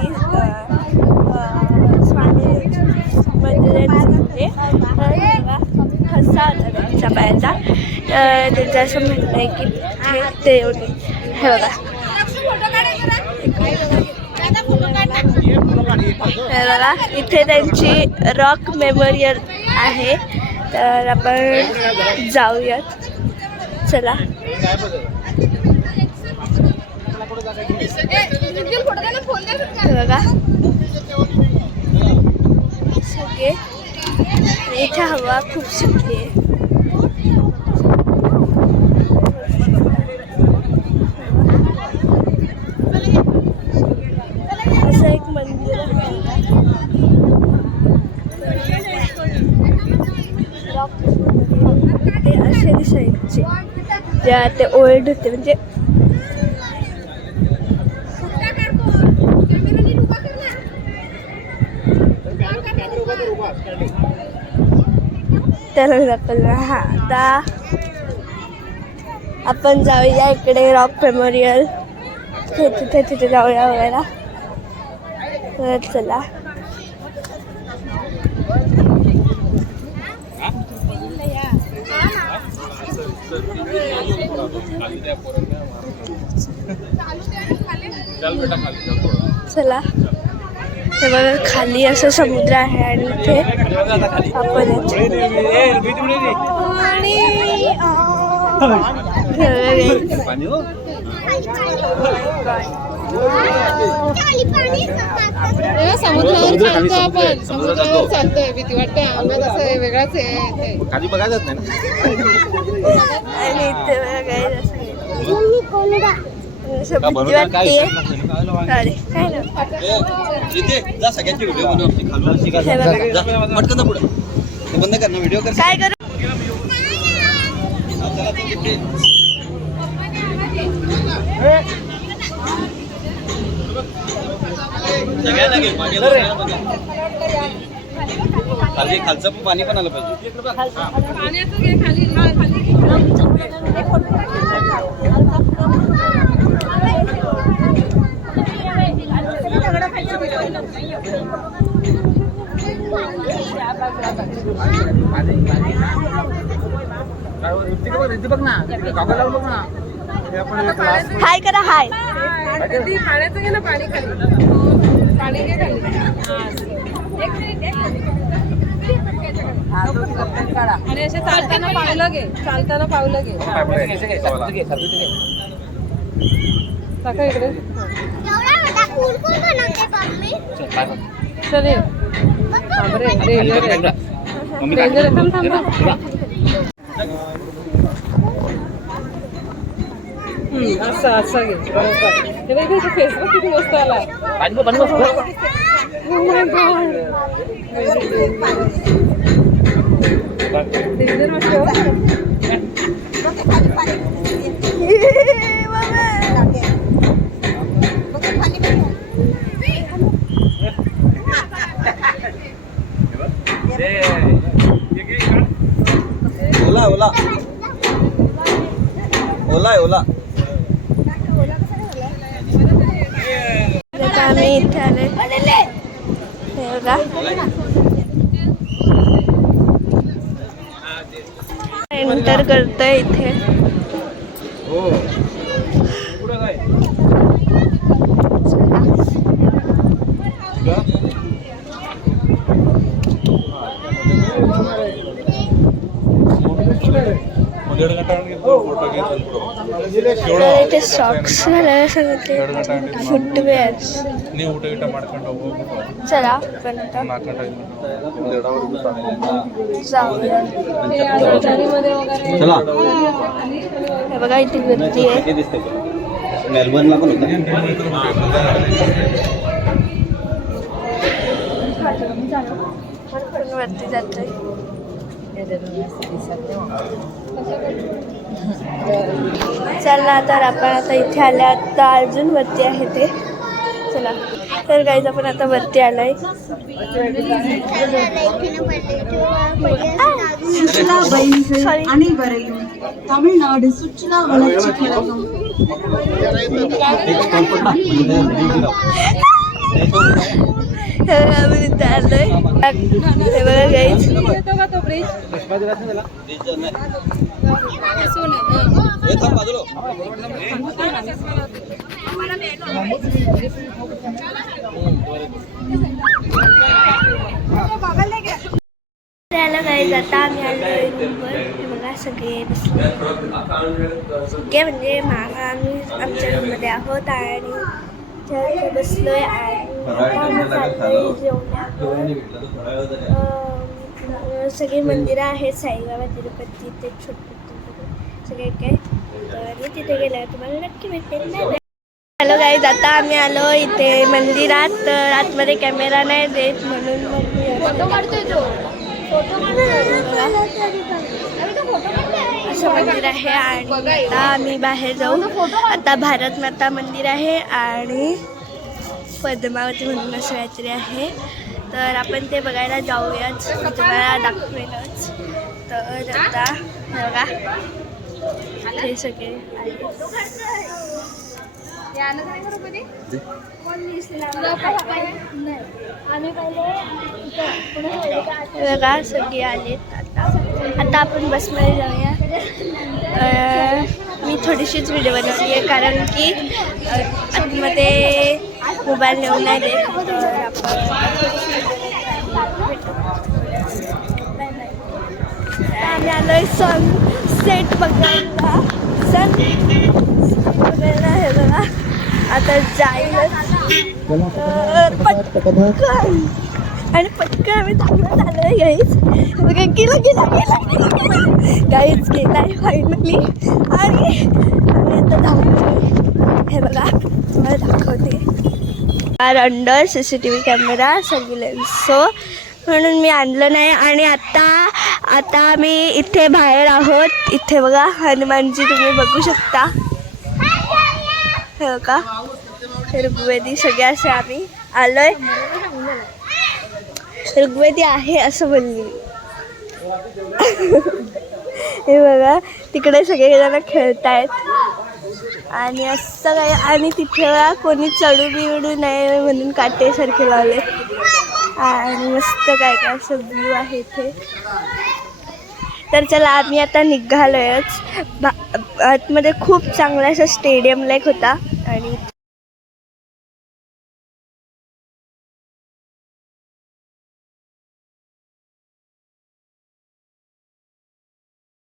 स्वामी मंदिरांचे. ठसा होता त्यांच्या पायाचा. त्यांचं असं म्हणणं आहे की ते हे बघा बघा इथे त्यांची रॉक मेमोरियल आहे. तर आपण जाऊयात. चला बघा सगळे. इथे हवा खूप सुटली आहे. असं एक मंदिर आहे. ते असे दिसायचे ज्या ते ओल्ड होते म्हणजे त्याला दाखवलं. हा आता आपण जाऊया इकडे रॉक मेमोरियल तिथे जाऊया वगैरे. तर चला चला. हे बघा खाली असं समुद्र आहे आणि इथे आपण समुद्रावर चालतोय. भीती वाटते आम्हाला. असं वेगळाच आहे. खाली बघायचंच नाही आणि इथे भीती वाटते. काय जा सगळ्यांची व्हिडिओ बनव. पटकन पुढे बंद कर ना व्हिडिओ कर. काय करू. सगळ्यांना घे खाली. खालचं पाणी पण आलं पाहिजे. बघ ना काकाला बघ ना हे आपण एक class हाय करा हाय. पाण्याचं घे ना पाणी खाली पाणी घे खाली आणि असे चालताना पावलं घे काका इकडे चल ये. बापरे, danger आहे. Danger आहे. थांब. असं घे बरोबर. हे बघ इथे फेसबुक किती मस्त आला. Oh my God. Danger वाटतो. ओला ओला आता आम्ही इथे आले. हे बघा एंटर करतोय इथे. तर इथे सॉक्स घालायला सांगितले. फुटवेअर. चला आपण आता जाऊया. चला हे बघा इथे गर्दी आहे. मेलबर्नला पण होता. आपण वरती जातोय. चला तर आपण आता इथे आले. आता अजून वरती आहे ते. चला तर गाईज आपण आता वरती आलाय. தமிழ்நாடு சுற்றுலா வளர்ச்சி கழகம். हे बघा आपण इथे आलोय. हे बघा गाईज त्याला गाईज आता आम्ही आलोय रूमवर. हे बघा सगळे बसले. सगळे म्हणजे आम्ही आमच्या रूममध्ये आहोत आणि इथे बसलोय आणि आता आम्ही चाललोय जेवणावर. सगळी मंदिरं आहेत. साईबाबा, तिरुपती, ते छोटे सगळे काय. तर मी तिथे गेल्यावर तुम्हाला नक्की भेटेल. हॅलो गाईज आता आम्ही आलो इथे मंदिरात. तर आतमध्ये कॅमेरा नाही देत म्हणून मग फोटो काढतोय तो. असं मंदिर आहे आणि आता आम्ही बाहेर जाऊ. आता भारत माता मंदिर आहे आणि पद्मावती म्हणून असं काहीतरी आहे. तर आपण ते बघायला जाऊयाच. तुम्हाला दाखवेलच. तर आता बघा हे सगळे बघा सगळे आलेत. आता आपण बसमध्ये जाऊया. मी थोडीशीच व्हिडिओ बनवली आहे कारण की आतमध्ये मोबाईल नेऊन नाही देत. तर आपण आम्ही आलोय सनसेट बघायला. बघायला हे बघा आता जाईलच पटकन आणि पटकन आम्ही थांबत आलोय गाईज. गेला गाईज गेलाय फायनली आणि आम्ही आता धावतोय. हे बघा तुम्हाला दाखवते. अंडर CCTV कॅमेरा सर्व्हिलन्स म्हणून मी आणलं नाही. आणि आता आम्ही इथे बाहेर आहोत. इथे बघा हनुमानजी तुम्ही बघू शकता. हे बघा ऋग्वेदी सगळे असे आम्ही आलोय. ऋग्वेदी आहे असं बोलली. हे बघा तिकडे सगळेजण खेळतायत आणि असं काय. आणि तिथे कोणी चढू बिडू नये म्हणून काटेसारखे लावले आणि मस्त काय काय असं व्ह्यू आहे इथे. तर चला आम्ही आता निघालोयच. आतमध्ये खूप चांगला असा स्टेडियम लाईक होता आणि